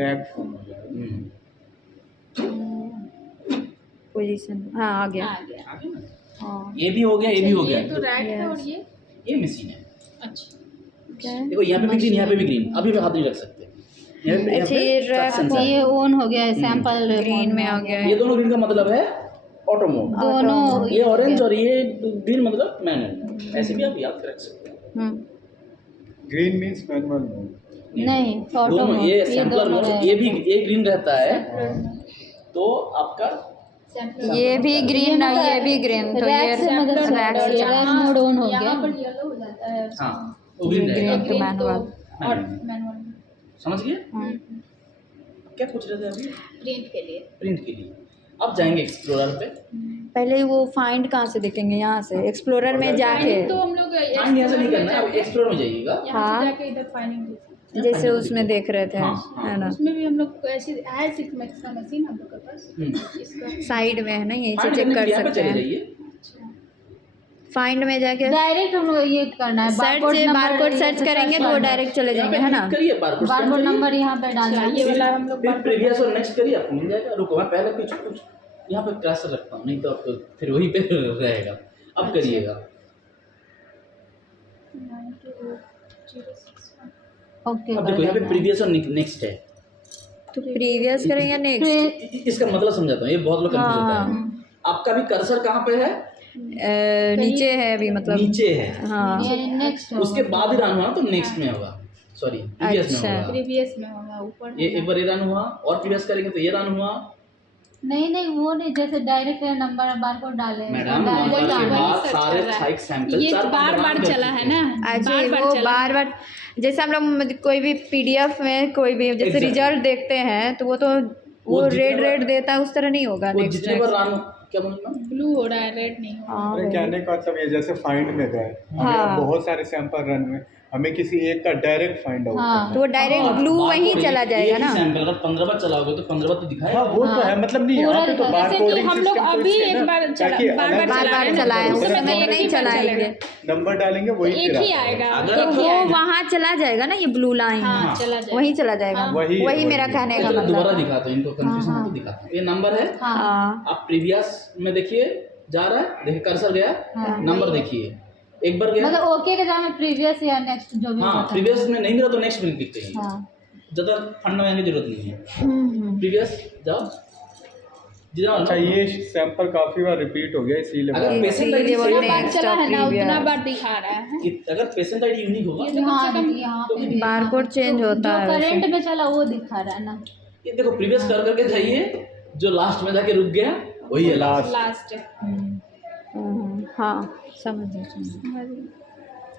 रैक फॉर्म हो जाएगा। पोजीशन हाँ आ गया। आ गया। आ गया ना? हाँ ये भी हो गया, ये भी हो ये गया। तो रैक है और ये मशीन है। अच्छा क्या है? देखो यहाँ पे भी ग्रीन, यहाँ पे भी ग्रीन। अभी भी हाथ नहीं रख सकते। यहाँ पे अच्छा, ये रैक सेंसर अच्छा है। ये ऑन हो गया है, सैंपल ग्रीन में आ गया ये है। दोनों ग्रीन का मतलब है ऑटो मोड, दोनों ये ऑरेंज और ये ग्रीन मतलब मैनुअल। ऐसे भी आप याद रख सकते हैं। Green means manual mode. नहीं ऑटो दोनों मोड, ये सैंपलर मोड, है। ये भी ये ग्रीन रहता है तो आपका ये भी ग्रीन है, ये भी ग्रीन, तो ये रैक से मतलब रैक से रैक मोड ऑन हो गया। यहाँ पर येलो हो जाता है। हाँ वो ग्रीन ग्रीन रहेगा। तो मैनुअल। और मैनुअल समझ गए? हाँ। क्या पूछ रहे थे अभी? प्रिंट के लिए। प्रिंट के लिए अब जाएंगे एक्सप्लोरर पे। पहले वो फाइंड कहाँ से देखेंगे? यहाँ से एक्सप्लोरर में जाके, तो हम लोग फाइंड यहाँ से नहीं करना है, अब एक्सप्लोरर में जाइएगा। यहाँ हाँ। से जाके इधर फाइंडिंग जैसे उसमें देख रहे थे, हाँ, हाँ। है ना? उसमें भी हम लोग ऐसी है सिक्स मैक्स का मशीन हम लोग के पास। इसका साइड में है ना, यहीं से फाइंड चेक करने के कर लिए यहाँ पे सकते चले हैं। जाइए। फाइंड में जाके डायरेक्ट हम लोग ये करना है, सर्च बारकोड सर्च करेंगे तो वो डायरेक्ट चले यहाँ जाएंगे, पे है ना? क्लिक करिए, बारकोड स्कैन बारकोड करिए। नंबर यहाँ पे डालना है। ये वाला हम लोग फिर प्रीवियस और नेक्स्ट करिए, आपको मिल जाएगा। रुको मैं पहले कुछ यहाँ पे क्रैश रखता हूँ, नहीं तो आपको फिर वहीं पे रहेगा। अब करिएगा। ओके अब देखो यहाँ पे प्रीवियस और नेक्स्ट है। तो प्रीवियस करेंगे या नेक्स्ट? इसका मतलब समझाता हूँ, ये बहुत लोग कंफ्यूज होता है। आपका भी कर्सर कहाँ पे है? नीचे है अभी, मतलब नीचे है। हाँ। नेक्स्ट उसके बाद ही रन हुआ तो नेक्स्ट में होगा, सॉरी प्रीवियस में अच्छा। होगा। प्रीवियस में होगा ऊपर। ये एक बार ये रन हुआ और प्रीवियस करेंगे तो ये रन हुआ। नहीं वो नहीं, जैसे डायरेक्ट नंबर बारकोड डाले मैडम डायरेक्ट नंबर के डाले। बाद सारे साइट सैंपल ये बार बार चला है ना। अच्छा बार-बार वो चला बार बार, जैसे हम लोग कोई भी पीडीएफ में कोई भी जैसे Exactly. रिजल्ट देखते हैं तो वो तो वो जितने रेड बार- रेड देता है, उस तरह नहीं होगा वो नेक्स्ट जितने बार रन क्या बोलना ब्लू हो रहा है, रेड नहीं हो रहा। हाँ अरे वही। कहने का मतलब ये जैसे फाइंड में गए, हमें हाँ। अब बहुत सारे सैंपल रन हुए, हमें किसी एक का डायरेक्ट फाइंड आउट हाँ। करना तो वो डायरेक्ट ब्लू वहीं चला जाएगा ना। सैंपल अगर 15 बार चलाओगे तो 15 बार तो है। दिखाएगा। हाँ वो तो है, मतलब नहीं यहाँ पे तो पूरा बार जैसे कि कोडिंग हम लोग सिस्टम अभी एक बार बार चलाए, उस समय तो नहीं चलाएंगे। नंबर डालेंगे वही एक फिर ही आता है। आएगा। अगर तो एक ही वो आएगा। वहाँ चला जाएगा ना, ये ब्लू लाइन हाँ चला जाएगा। वहीं चला जाएगा। हाँ। वही मेरा कहने का चलो दोबारा मतलब। दिखाता हूँ, इनको कंफ्यूजन है तो दिखाता हूँ। ये नंबर है, हाँ आप प्रीवियस में देखिए जा रहा है, देखिए कर्सर गया, नंबर देखिए एक बार गया। मतलब ओके के जगह में प्रीवियस या नेक्स्ट जो भी हाँ होता है। प्रीवियस में नहीं मिला तो नेक्स्ट में क्लिक करिए। हाँ ज़्यादा फंड लगाने की जरूरत नहीं है। प्रीवियस जाओ जी जाओ अच्छा ना। ये सैंपल काफी बार रिपीट हो गया इसीलिए अगर बार- पेशेंट आईडी इसीलिए वो जितना बार next चला है ना of उतना previous। बार दिखा रहा है। अगर पेशेंट आईडी यूनिक होगा ये तो कम से कम यहाँ पे भी बारकोड चेंज होता है जो वैसे। करंट में चला वो दिखा रहा है ना। ये देखो प्रीवियस कर करके जाइए, जो लास्ट में जाके रुक गया वही है लास्ट। लास्ट हाँ समझ गए।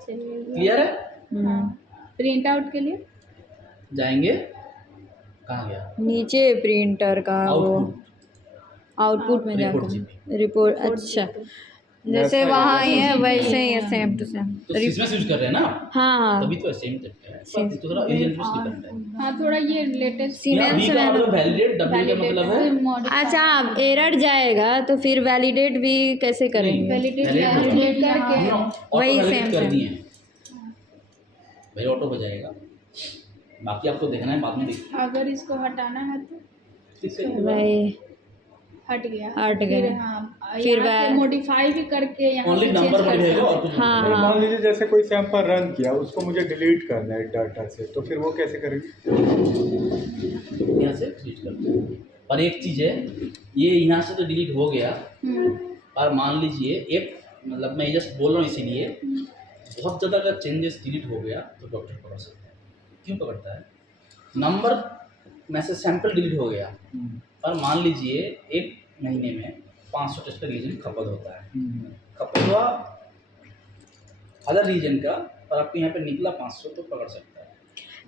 चलिए क्लियर है? प्रिंट आउट के लिए जाएंगे कहाँ गया? नीचे प्रिंटर का वो आउटपुट आउटपुट में रिपोर्ट जाकर रिपोर्ट। अच्छा जैसे वहाँ ही है वैसे ही है, सेम टू सेम। तो इसमें से यूज कर रहे हैं ना आप? हाँ हाँ तभी तो सेम करते हैं, पर तो थोड़ा एजेंट में डिपेंड है। हाँ थोड़ा ये लेटेस्ट यहाँ सीमेंस V का में मतलब वैलिडेट, W का मतलब है अच्छा एरर जाएगा तो फिर वैलिडेट भी कैसे करेंगे? वैलिडेट करके वही ऑटो same कर same। दिए हैं भाई, ऑटो हो जाएगा। बाकी आपको देखना है, बाद में देखिए। अगर इसको हटाना है तो किससे वही हट गया। हट फिर गया। हाँ फिर यहाँ से मॉडिफाई भी करके यहाँ ओनली से नंबर चेंज कर बढ़ेगा सकते और कुछ हाँ, नहीं। मान लीजिए जैसे कोई सैंपल रन किया, उसको मुझे डिलीट करना है डाटा से, तो फिर वो कैसे करेंगे? यहाँ से डिलीट कर दो। और एक चीज़ है, ये यहाँ से तो डिलीट हो गया, और मान लीजिए एक मतलब मैं जस्ट बोल रहा हूँ इसीलिए, बहुत ज़्यादा अगर चेंजेस डिलीट हो गया तो डॉक्टर पकड़ सकता है। क्यों पकड़ता है? नंबर में से सैंपल डिलीट हो गया, और मान लीजिए एक महीने में 500 टेस्ट का रीजन खपत होता है, खपत हुआ अदर रीजन का, और आपके यहाँ पे निकला 500, तो पकड़ सकता है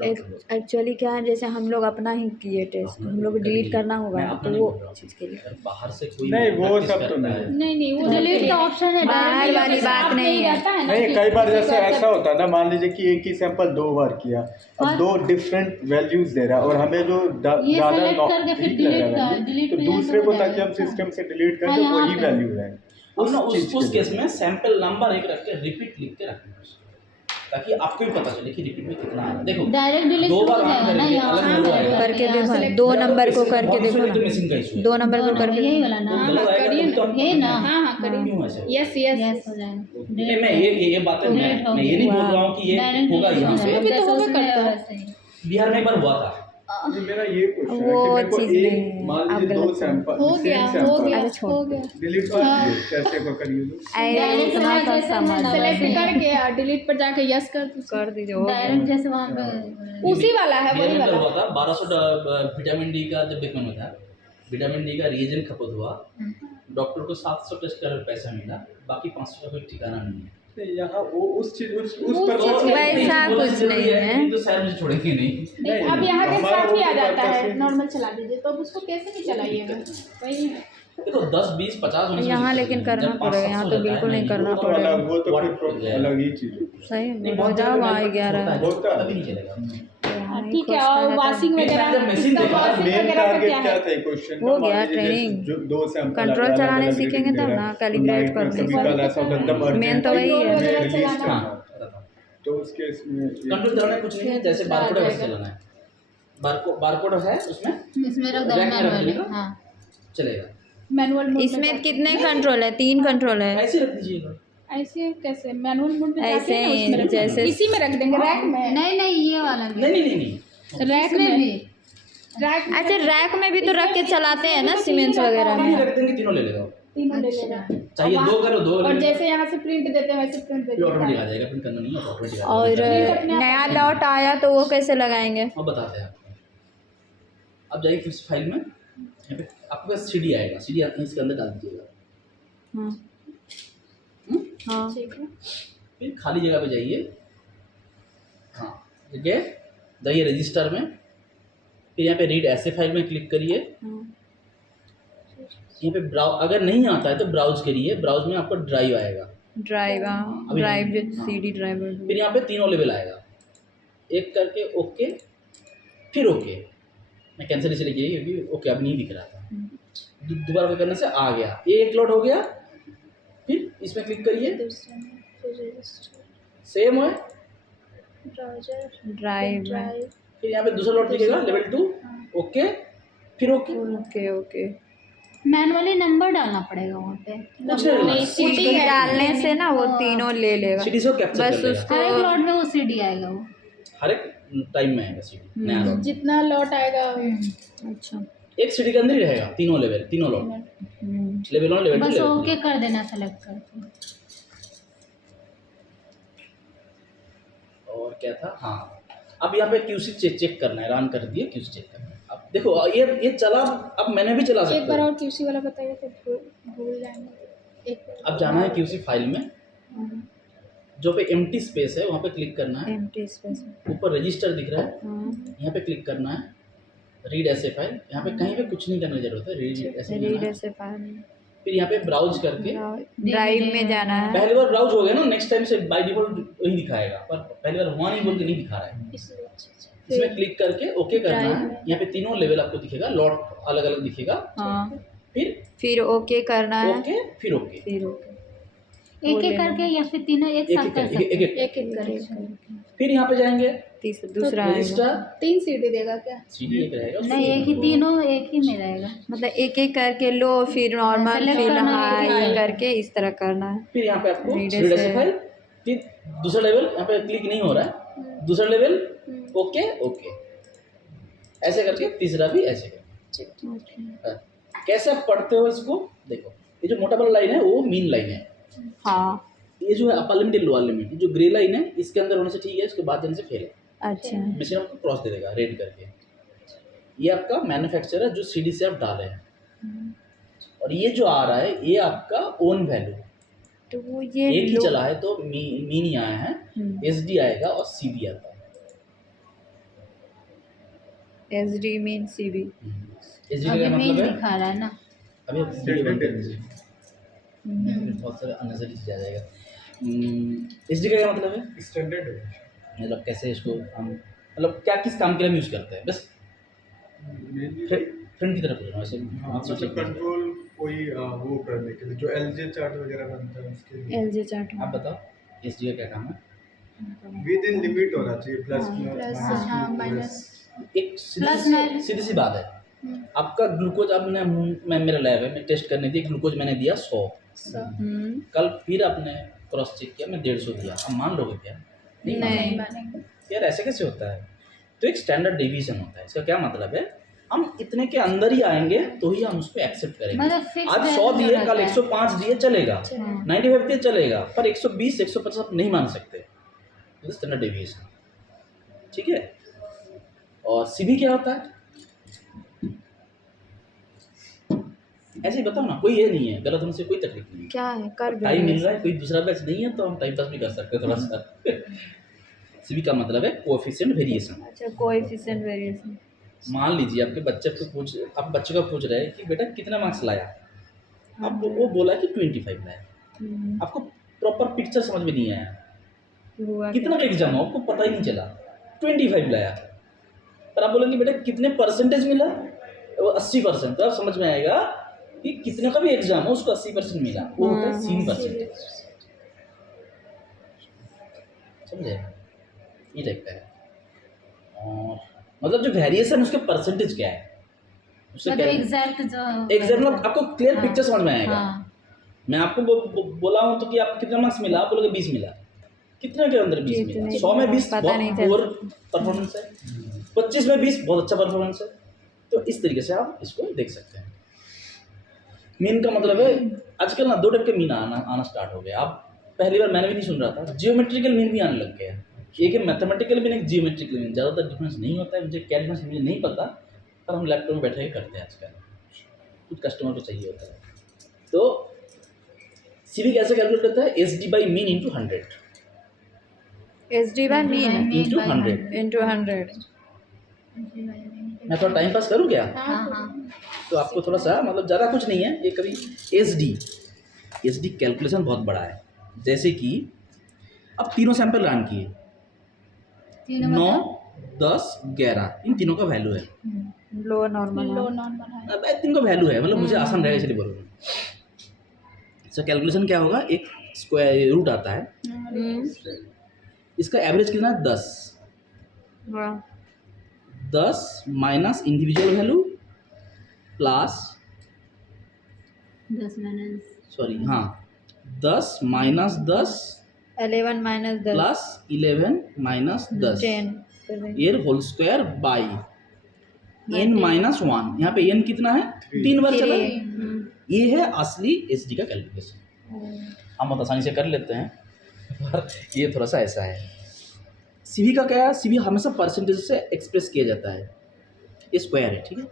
डॉक्टर को। एक्चुअली क्या है, जैसे हम लोग अपना ही किए टेस्ट, हम लोग को डिलीट करना होगा मैं ना, अपना तो नहीं वो बोल रहा हूँ। चीज़ के लिए अगर बाहर से कोई नहीं, वो practice सब तो करता नहीं। है, नहीं वो डिलीट का ऑप्शन है बाहर वाली बात नहीं है। रहता है ना नहीं, कि कई बार किसी जैसे को ऐसा होता है ना, मान लीजिए कि एक ही सैंपल 2 बार किया, अब हाँ। 2 डिफरेंट वैल्यूज दे रहा है, और हमें जो ये ज़्यादा select करके फिर ठीक लग delete रहा का- है delete तो पे दूसरे हो को, जाएगा। ताकि हम सिस्टम से डिलीट करें हाँ, तो यहाँ वही पे। वैल्यू है अब ना चीज़ उस के केस लिए। में सैंपल नंबर एक रख के रिपीट लिख के रखना है उसको, ताकि आपको भी पता चले कि रिपीट में कितना है। देखो डायरेक्ट डिलीट 2 हो बार जाएगा रन ना करेंगे, यहाँ अलग से। नंबर आएगा। करके यहाँ देखो, select 2 या नंबर को किसी करके बहुत देखो दूसरे ना, machine का issue है। 2 नंबर को दोनों, करके यही वाला ना? तो गलत आएगा करिए तभी तो ना। हम यही ना? हाँ हाँ करिए। क्यों ऐसे? यस यस यस हो जाएगा। नहीं, मैं ये बातें मैं ये नहीं बोल रहा हूँ कि ये डायरेक्ट होगा डिलीट यहाँ हो पे। जाएगा। भी तो जैसे होगा उसमें करता है। वैसे ही। बिहार में एक बार हुआ था, नहीं, मेरा ये क्वेश्चन है वो कि मेरे को चीज़ नहीं एक, है, मान आप लीजिए 2 गलत सैंपल हो गया सेम हो सैंपल गया अरे छोड़। हो गया। डिलीट कर दिए, कैसे को करिए तो? डायरेक्ट इतना है तो जैसे समझ हमने सेलेक्ट वैसे ही। करके डिलीट पर जाके यस कर दीजिए। कर दीजिए, हो डायरेक्ट गया। जैसे वहाँ पे उसी वाला है, बिहार वही में कल वाला। हुआ था 1200 विटामिन डी का जब देखने में था, विटामिन डी का रीजन खपत हुआ, डॉक्टर को 700 टेस्ट का पैसा मिला, बाकी 500 का कोई ठिकाना नहीं है। नहीं, यहाँ वो उस चीज उस वो पर्पस तो के लिए वैसा एक बोलना कुछ जरूरी नहीं है, है। नहीं तो शायद मुझे छोड़ेंगे नहीं। नहीं, नहीं, अब यहाँ के हमारा साथ वो ही आ तो जाता purpose है, है। नॉर्मल चला दीजिए, तो अब उसको कैसे नहीं चलाइएगा? वही है। देखो 10 20 50 होने से यहाँ दिक्कत लेकिन नहीं है। करना जब पड़ेगा, 500 यहाँ हो तो जाता है, बिल्कुल नहीं करना वो तो पड़ेगा। अलग, वो तो What फिर हो जाएगा? अलग ही चीज है। सही नहीं, हो बहुत जाओ, जगह वहाँ मैनुअल 11 होता है, होता है। तभी नहीं चलेगा। ठीक है, और वॉशिंग वगैरह जब machine इसका देखा, washing मेन वगैरह का टारगेट क्या क्या है? था क्वेश्चन हो गया ट्रेनिंग। जो 2 सैंपल कंट्रोल चलाने सीखेंगे तब ना, कैलिब्रेट कभी करने कल ऐसा होता है, एकदम मेन urgent तो वही है, है। वगैरह release चलाना। करना। हाँ, बताता हूँ। तो उस केस में कंट्रोल चलाना कुछ नहीं है, जैसे बारकोड वैसे चलाना है। बारकोड है उसमें, इसमें रख दो रैक में रख मैनुअली। देगा। हाँ चलेगा। मैनुअल मोड में इसमें जाके। कितने कंट्रोल है? 3 कंट्रोल है। ऐसे रख दीजिएगा। ऐसे कैसे मैनुअल मोड में ऐसे जाके ना ही, उसमें रख जैसे- देंगे। इसी में रख देंगे, रैक में। नहीं नहीं ये वाला भी। नहीं रैक इसमें भी रैक में अच्छा रैक में भी तो रख के चलाते हैं ना सीमेंट्स वगैरह नहीं में। रख देंगे, तीनों ले लेगा। तीनों ले लेगा। चाहिए और 2 करो 2 और जैसे यहाँ से प्रिंट देते हैं वैसे प्रिंट फिर देते ऑटोमेटिक हैं। आ जाएगा, प्रिंट करना नहीं है, ऑटोमेटिक आ और जाएगा। नया लॉट आया तो वो कैसे लगाएंगे? अब बताते हैं आपको। अब जाइए फिर से फाइल में, यहाँ पे आपके पास सीडी आएगा, सीडी इसके अंदर डाल दीजिएगा। हाँ हाँ ठीक है। फिर खाली जगह पे जाइए, हाँ ठीक है, जाइए रजिस्टर में, फिर यहाँ पे रीड ऐसे फाइल में क्लिक करिए। यहाँ पे अगर नहीं आता है तो ब्राउज करिए, ब्राउज में आपको ड्राइव आएगा, ड्राइव अभी ड्राइव जो हाँ। CD driver. फिर यहाँ पे 3 लेवल आएगा, एक करके ओके, फिर ओके। मैं कैंसिल इसलिए किया क्योंकि ओके अब नहीं दिख रहा था, दोबारा ओके करने से आ गया, ये एक लोड हो गया। फिर इसमें क्लिक करिए, सेम है, ड्राइव फिर यहाँ पे दूसरा लोड दिखेगा लेवल 2, ओके, फिर okay. Okay okay. Manually number डालना पड़ेगा वहाँ पे। कुछ नहीं डालना, सीडी डालने से ना वो तीनों ले लेगा, सीडी से कैप्चर बस कर लेगा। उसको हर एक लॉट में वो सीडी आएगा वो। हर एक टाइम में आएगा सीडी, नया लोड। जितना लॉट आएगा अच्छा एक सीडी के अंदर ही रहेगा, तीनों लेवल, तीनों लोड, लेवल 1 लेवल 2 बस लेवल ओके कर देना सेलेक्ट करके। और क्या था, हाँ अब यहाँ पे क्यूसी चेक करना है, रन कर दिए, क्यूसी चेक करना है। अब देखो ये चला, अब मैंने भी चला एक सकता बार हूँ। और क्यूसी वाला बताइए तो भूल जाएंगे। एक बार अब जाना है क्यूसी फाइल में, जो पे एम्प्टी स्पेस है वहाँ पे क्लिक करना है, एम्प्टी स्पेस। ऊपर रजिस्टर दिख रहा है, हाँ यहाँ पे क्लिक करना है, रीड ऐसे फाइल, यहाँ पे कहीं पे कुछ नहीं करने की जरूरत है, रीड ऐसे रीड करना है। ऐसे फाइल। फिर यहाँ पे ब्राउज करके ड्राइव में जाना है। पहली बार ब्राउज हो गया ना, नेक्स्ट टाइम से बाय डिफॉल्ट वही दिखाएगा, पर पहली बार हुआ नहीं बोल के नहीं दिखा रहा है। इसलिए अच्छा। इसमें क्लिक करके ओके करना है। यहाँ पे तीनों लेवल आपको दिखेगा, लॉट अलग अलग दिखेगा। हाँ, फिर ओके करना है। ओके, फिर ओके, फिर ओके एक एक करके या फिर तीनों एक एक साथ एक कर करके, सकते हैं? एक एक करके। फिर यहाँ पे जाएंगे दूसरा आएगा। रजिस्टर, 3 सीढ़ी देगा क्या? सीडी एक रहेगा, नहीं, एक ही, तीनों एक ही में रहेगा। मतलब एक एक करके लो, फिर नॉर्मल, Select फिर करना है, हाई करके इस तरह करना है। फिर यहाँ पे आपको Reader रीडर से- से फाइल, फिर दूसरा लेवल यहाँ पे क्लिक नहीं हो रहा है, दूसरा लेवल ओके ओके, ऐसे करके तीसरा भी ऐसे करके। हाँ। कैसे आप पढ़ते हो इसको देखो, ये जो मोटा वाला लाइन है वो मीन लाइन है, हाँ, ये जो है अपर लिमिट लोअर लिमिट, जो ग्रे लाइन है इसके अंदर होने से ठीक है, इसके बाद जाने से फेल है। अच्छा, मिशन आपको क्रॉस दे देगा रेड करके। ये आपका मैन्युफैक्चरर जो सीडी से आप डाले हैं, और ये जो आ रहा है ये आपका ओन वैल्यू। तो वो ये एक ही लो- चला है तो मीन ही आया है, एसडी आएगा और सीबी आता है। SD mean CB। एसडी अभी का मीन मतलब है, दिखा रहा है ना। अभी आप वीडियो बंद कर दीजिए, फिर बहुत सारे अननेसेसरी चीज आ जाएगा। एसडी का क्या मतलब है, स्टैंडर्ड है। मतलब कैसे इसको हम, मतलब क्या किस काम के लिए हम यूज़ करते हैं, बस मेनली फ्रेंड की तरफ पूछ रहा हूँ ऐसे। हाँ, मतलब कंट्रोल कोई वो करने के लिए जो LJ चार्ट वगैरह बनता है उसके लिए LJ चार्ट। आप बताओ एसडी का क्या काम है। विद इन लिमिट होना चाहिए, प्लस प्लस हाँ माइनस। एक Plus minus। सीधी सी बात है, आपका ग्लूकोज अब मैं मेरा लैब है, मैं टेस्ट करने दिया, ग्लूकोज मैंने दिया 100, कल फिर आपने क्रॉस चेक किया मैं 150 दिया, अब मान लोगे क्या? नहीं, मानेंगे। यार ऐसे कैसे होता है? तो एक स्टैंडर्ड डेविएशन होता है। इसका क्या मतलब है, हम इतने के अंदर ही आएंगे तो ही हम उसको एक्सेप्ट करेंगे। मतलब fixed आज 100 value दिए, रहता कल है। 105 दिए चलेगा, हाँ। 95 दिए चलेगा, पर 120 150 आप नहीं मान सकते, स्टैंडर्ड डेविएशन, ठीक है। और सीबी क्या होता है, ऐसे ही बताओ ना, कोई ये नहीं है, गलत होने से कोई तकलीफ नहीं है। क्या है कर टाइम मिल रहा है, कोई दूसरा बैच नहीं है तो हम टाइम पास भी कर सकते हैं थोड़ा सा। सीबी का मतलब है कोएफिशिएंट वेरिएशन। अच्छा, कोएफिशिएंट वेरिएशन। मान लीजिए आपके बच्चे को आप बच्चे का पूछ रहे हैं कि बेटा कितना मार्क्स लाया, अब वो बोला कि 25 लाया, आपको प्रॉपर पिक्चर समझ में नहीं आया, हुआ कितना का एग्जाम हो आपको पता ही नहीं चला, 25 लाया, पर आप बोलेंगे बेटा कितने परसेंटेज मिला, वो 80%, तो आप समझ में आएगा कि कितने का भी एग्जाम हो उसको 80% मिला, वो होता है सीन परसेंटेज, समझे, ये टाइप का है। और मतलब जो वेरिएशन उसके परसेंटेज क्या है, उससे मतलब क्या एग्जैक्ट जो एग्जाम आपको क्लियर हाँ। पिक्चर समझ में आएगा। हाँ। मैं आपको बोला हूँ तो कि आपको कितना मार्क्स मिला, आप बोलोगे 20 मिला, कितने के अंदर 20 मिला, 100 में 20 पता नहीं बहुत चलता। पुअर परफॉर्मेंस है, 25 में 20 बहुत अच्छा परफॉर्मेंस है। तो इस तरीके से आप इसको देख सकते हैं। मीन का मतलब है, आजकल ना 2 टाइप के मीन आना स्टार्ट हो गया। आप पहली बार मैंने भी नहीं सुन रहा था, जियोमेट्रिकल मीन भी आने लग गया है। एक है मैथमेटिकल मीन, एक जियोमेट्रिकल मीन, ज़्यादातर डिफरेंस नहीं होता है, मुझे क्या डिफरेंस मुझे नहीं पता, पर हम लैपटॉप में बैठे ही करते हैं आजकल, कुछ कस्टमर को चाहिए होता है। तो सीबी कैसे कैलकुलेट करता है, SD by mean into 100, SD by mean into 100। Into 100। मैं थोड़ा टाइम पास करूँ क्या? हाँ हाँ। तो आपको थोड़ा सा मतलब ज़्यादा कुछ नहीं है, ये कभी एसडी कैलकुलेशन बहुत बड़ा है। जैसे कि अब तीनों सैंपल रन किए, तीनों 9 मतलब 10 11, इन तीनों का वैल्यू है, लो नॉर्मल लो नॉर्मल है। अब तीन का वैल्यू है, मतलब मुझे आसान रहेगा इसलिए बोलूँ। सो कैलकुलेशन क्या होगा, एक स्क्वायर रूट आता है, इसका एवरेज कितना है 10, वाह 10 minus individual value plus 10 minus sorry हाँ 10 माइनस 10 11 माइनस 10 प्लस 11 माइनस 10 10 ये whole square by n minus 1। यहाँ पे n कितना है, 3 बार चला है। ये है असली एसडी का कैलकुलेशन, हम बहुत आसानी से कर लेते हैं, पर ये थोड़ा सा ऐसा है। सीबी का क्या है, सीबी हमेशा परसेंटेज से एक्सप्रेस किया जाता है, ये स्क्वायर है, ठीक है।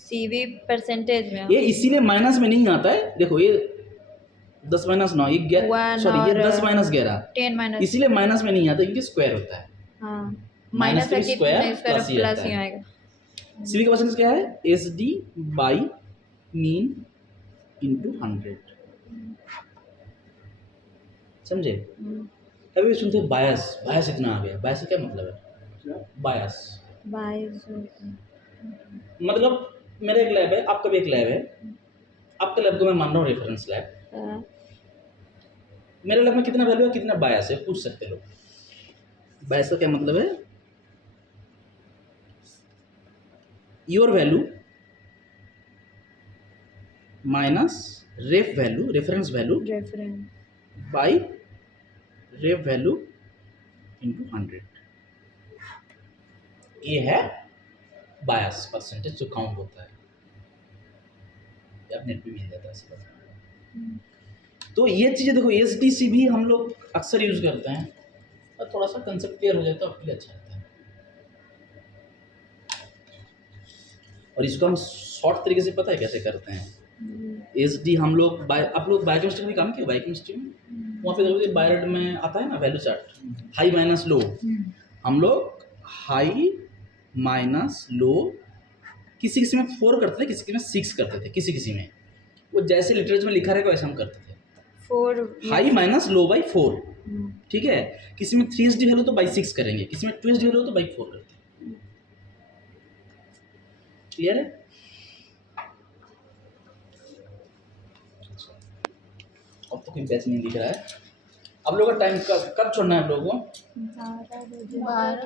CV परसेंटेज में ये इसीलिए माइनस में नहीं आता है, देखो ये 10 माइनस 9 ये One सॉरी ये और 10 माइनस 11, 10 माइनस इसीलिए माइनस में नहीं आता, इनके स्क्वायर होता है। हाँ माइनस माइनस का का स्क्वायर कितना प्लस ही प्लस आता ही है। आएगा। सीबी का परसेंटेज क्या है, एसडी बाई मीन इंटू 100, समझे? कभी सुनते बायस, बायस इतना आ गया, बायस का क्या मतलब है? बायस मतलब मेरा एक लैब है, आपका भी एक लैब है, आपका लैब को मैं मान रहा हूँ रेफरेंस लैब, मेरे लैब में कितना वैल्यू है, कितना बायस है, पूछ सकते लोग। बायस का क्या मतलब है? Your value minus ref value, reference value by ref value into 100, ये है बायस परसेंटेज जो काउंट होता है, नेट पे मिल जाता है ऐसे बता। तो ये चीज़ें देखो, एसडीसी भी हम लोग अक्सर यूज करते हैं, और थोड़ा सा कंसेप्ट क्लियर हो जाए तो आपके लिए अच्छा रहता है। और इसको हम शॉर्ट तरीके से पता है कैसे करते हैं। एसडी हम लोग आप लोग बायोकेमिस्ट्री में काम किया, बायोकेमिस्ट्री में वहाँ पे देखो बायोरेट में आता है ना value chart, high minus low, हम लोग हाई माइनस लो किसी किसी में 4 करते थे, किसी किसी में 6 करते थे, किसी किसी में वो जैसे लिटरेचर में लिखा रहेगा वैसे हम करते थे, 4 हाई माइनस लो बाई 4, ठीक है। किसी में 3SD वैल्यू तो बाई 6 करेंगे, किसी में 2SD वैल्यू तो बाई 4 करते हैं। क्लियर है? अब तो कोई बैच नहीं दिख रहा है। अब लोगों का टाइम कब छोड़ना है आप लोगों को? 12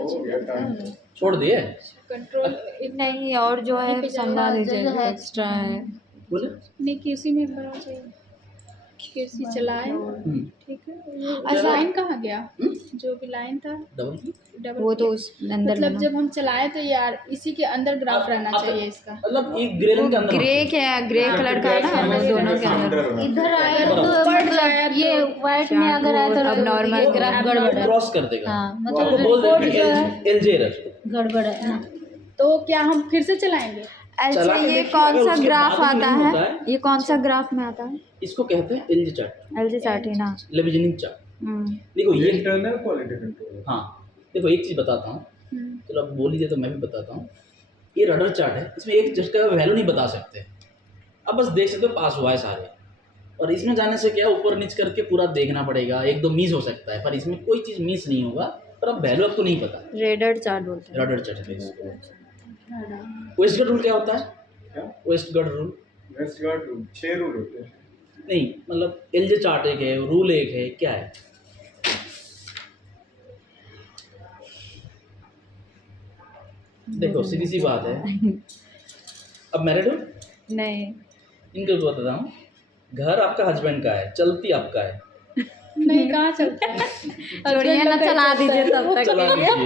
छोड़ दिए? कंट्रोल नहीं, और जो है समझा दीजिए, जो है एक्स्ट्रा है। बोले नहीं किसी में बड़ा चाहिए, किसी चलाए, ठीक है। अच्छा। लाइन कहाँ गया? जो भी लाइन था डबल वो तो उस अंदर मतलब में जब हम चलाए तो यार इसी के अंदर ग्राफ रहना चाहिए इसका। मतलब एक ग्रे रंग के अंदर ग्रे क्या ग्रे कलर का है ना, वो दोनों के अंदर। इधर आए तो ऊपर जाए मतलब ये व्हाइट में अगर आए तो अब normal ग्राफ गड़बड़ है। क्रॉस कर देगा। हाँ, आपको मतलब बोल रिपोर्ट देगा जो कि है LJ रख। गड़बड़ है ना। तो क्या हम फिर से चलाएंगे? चला अच्छा, के ये देखिए, कौन अगर सा उसके ग्राफ बाद भी आता नहीं है? होता है, ये कौन सा ग्राफ में आता है? इसको कहते हैं LJ चार्ट, LG चार्ट है ना। लेविजिनिंग चार्ट। देखो ये इंटरनल क्वालिटी कंट्रोल। हाँ देखो एक चीज़ बताता हूँ, चलो अब बोल लीजिए तो मैं भी बताता हूँ। ये रडर चार्ट है, इसमें एक जस्ट का वैल्यू नहीं बता सकते, अब बस देख सकते हो पास हुआ है सारे। और इसमें जाने से क्या ऊपर नीच करके पूरा देखना पड़ेगा, एक दो मिस हो सकता है, पर इसमें कोई चीज़ मिस नहीं होगा। पर अब वैल्यू आपको नहीं पता। रेडर चार्ट बोलते हैं। रडर चार्ट है इसको। वेस्टगार्ड रूल क्या होता है? क्या? Westergaard rule Westergaard rule 6 rule होते हैं। नहीं, मतलब LJ चार्ट एक है, रूल एक है, क्या है? देखो सीधी सी बात है। अब मैरिड हो? नहीं, इनको भी बताता हूँ। घर आपका हस्बैंड का है, चलती आपका है, नहीं कहाँ चलता है? छोड़िए ना, चला दीजिए तब तक। चला दीजिए।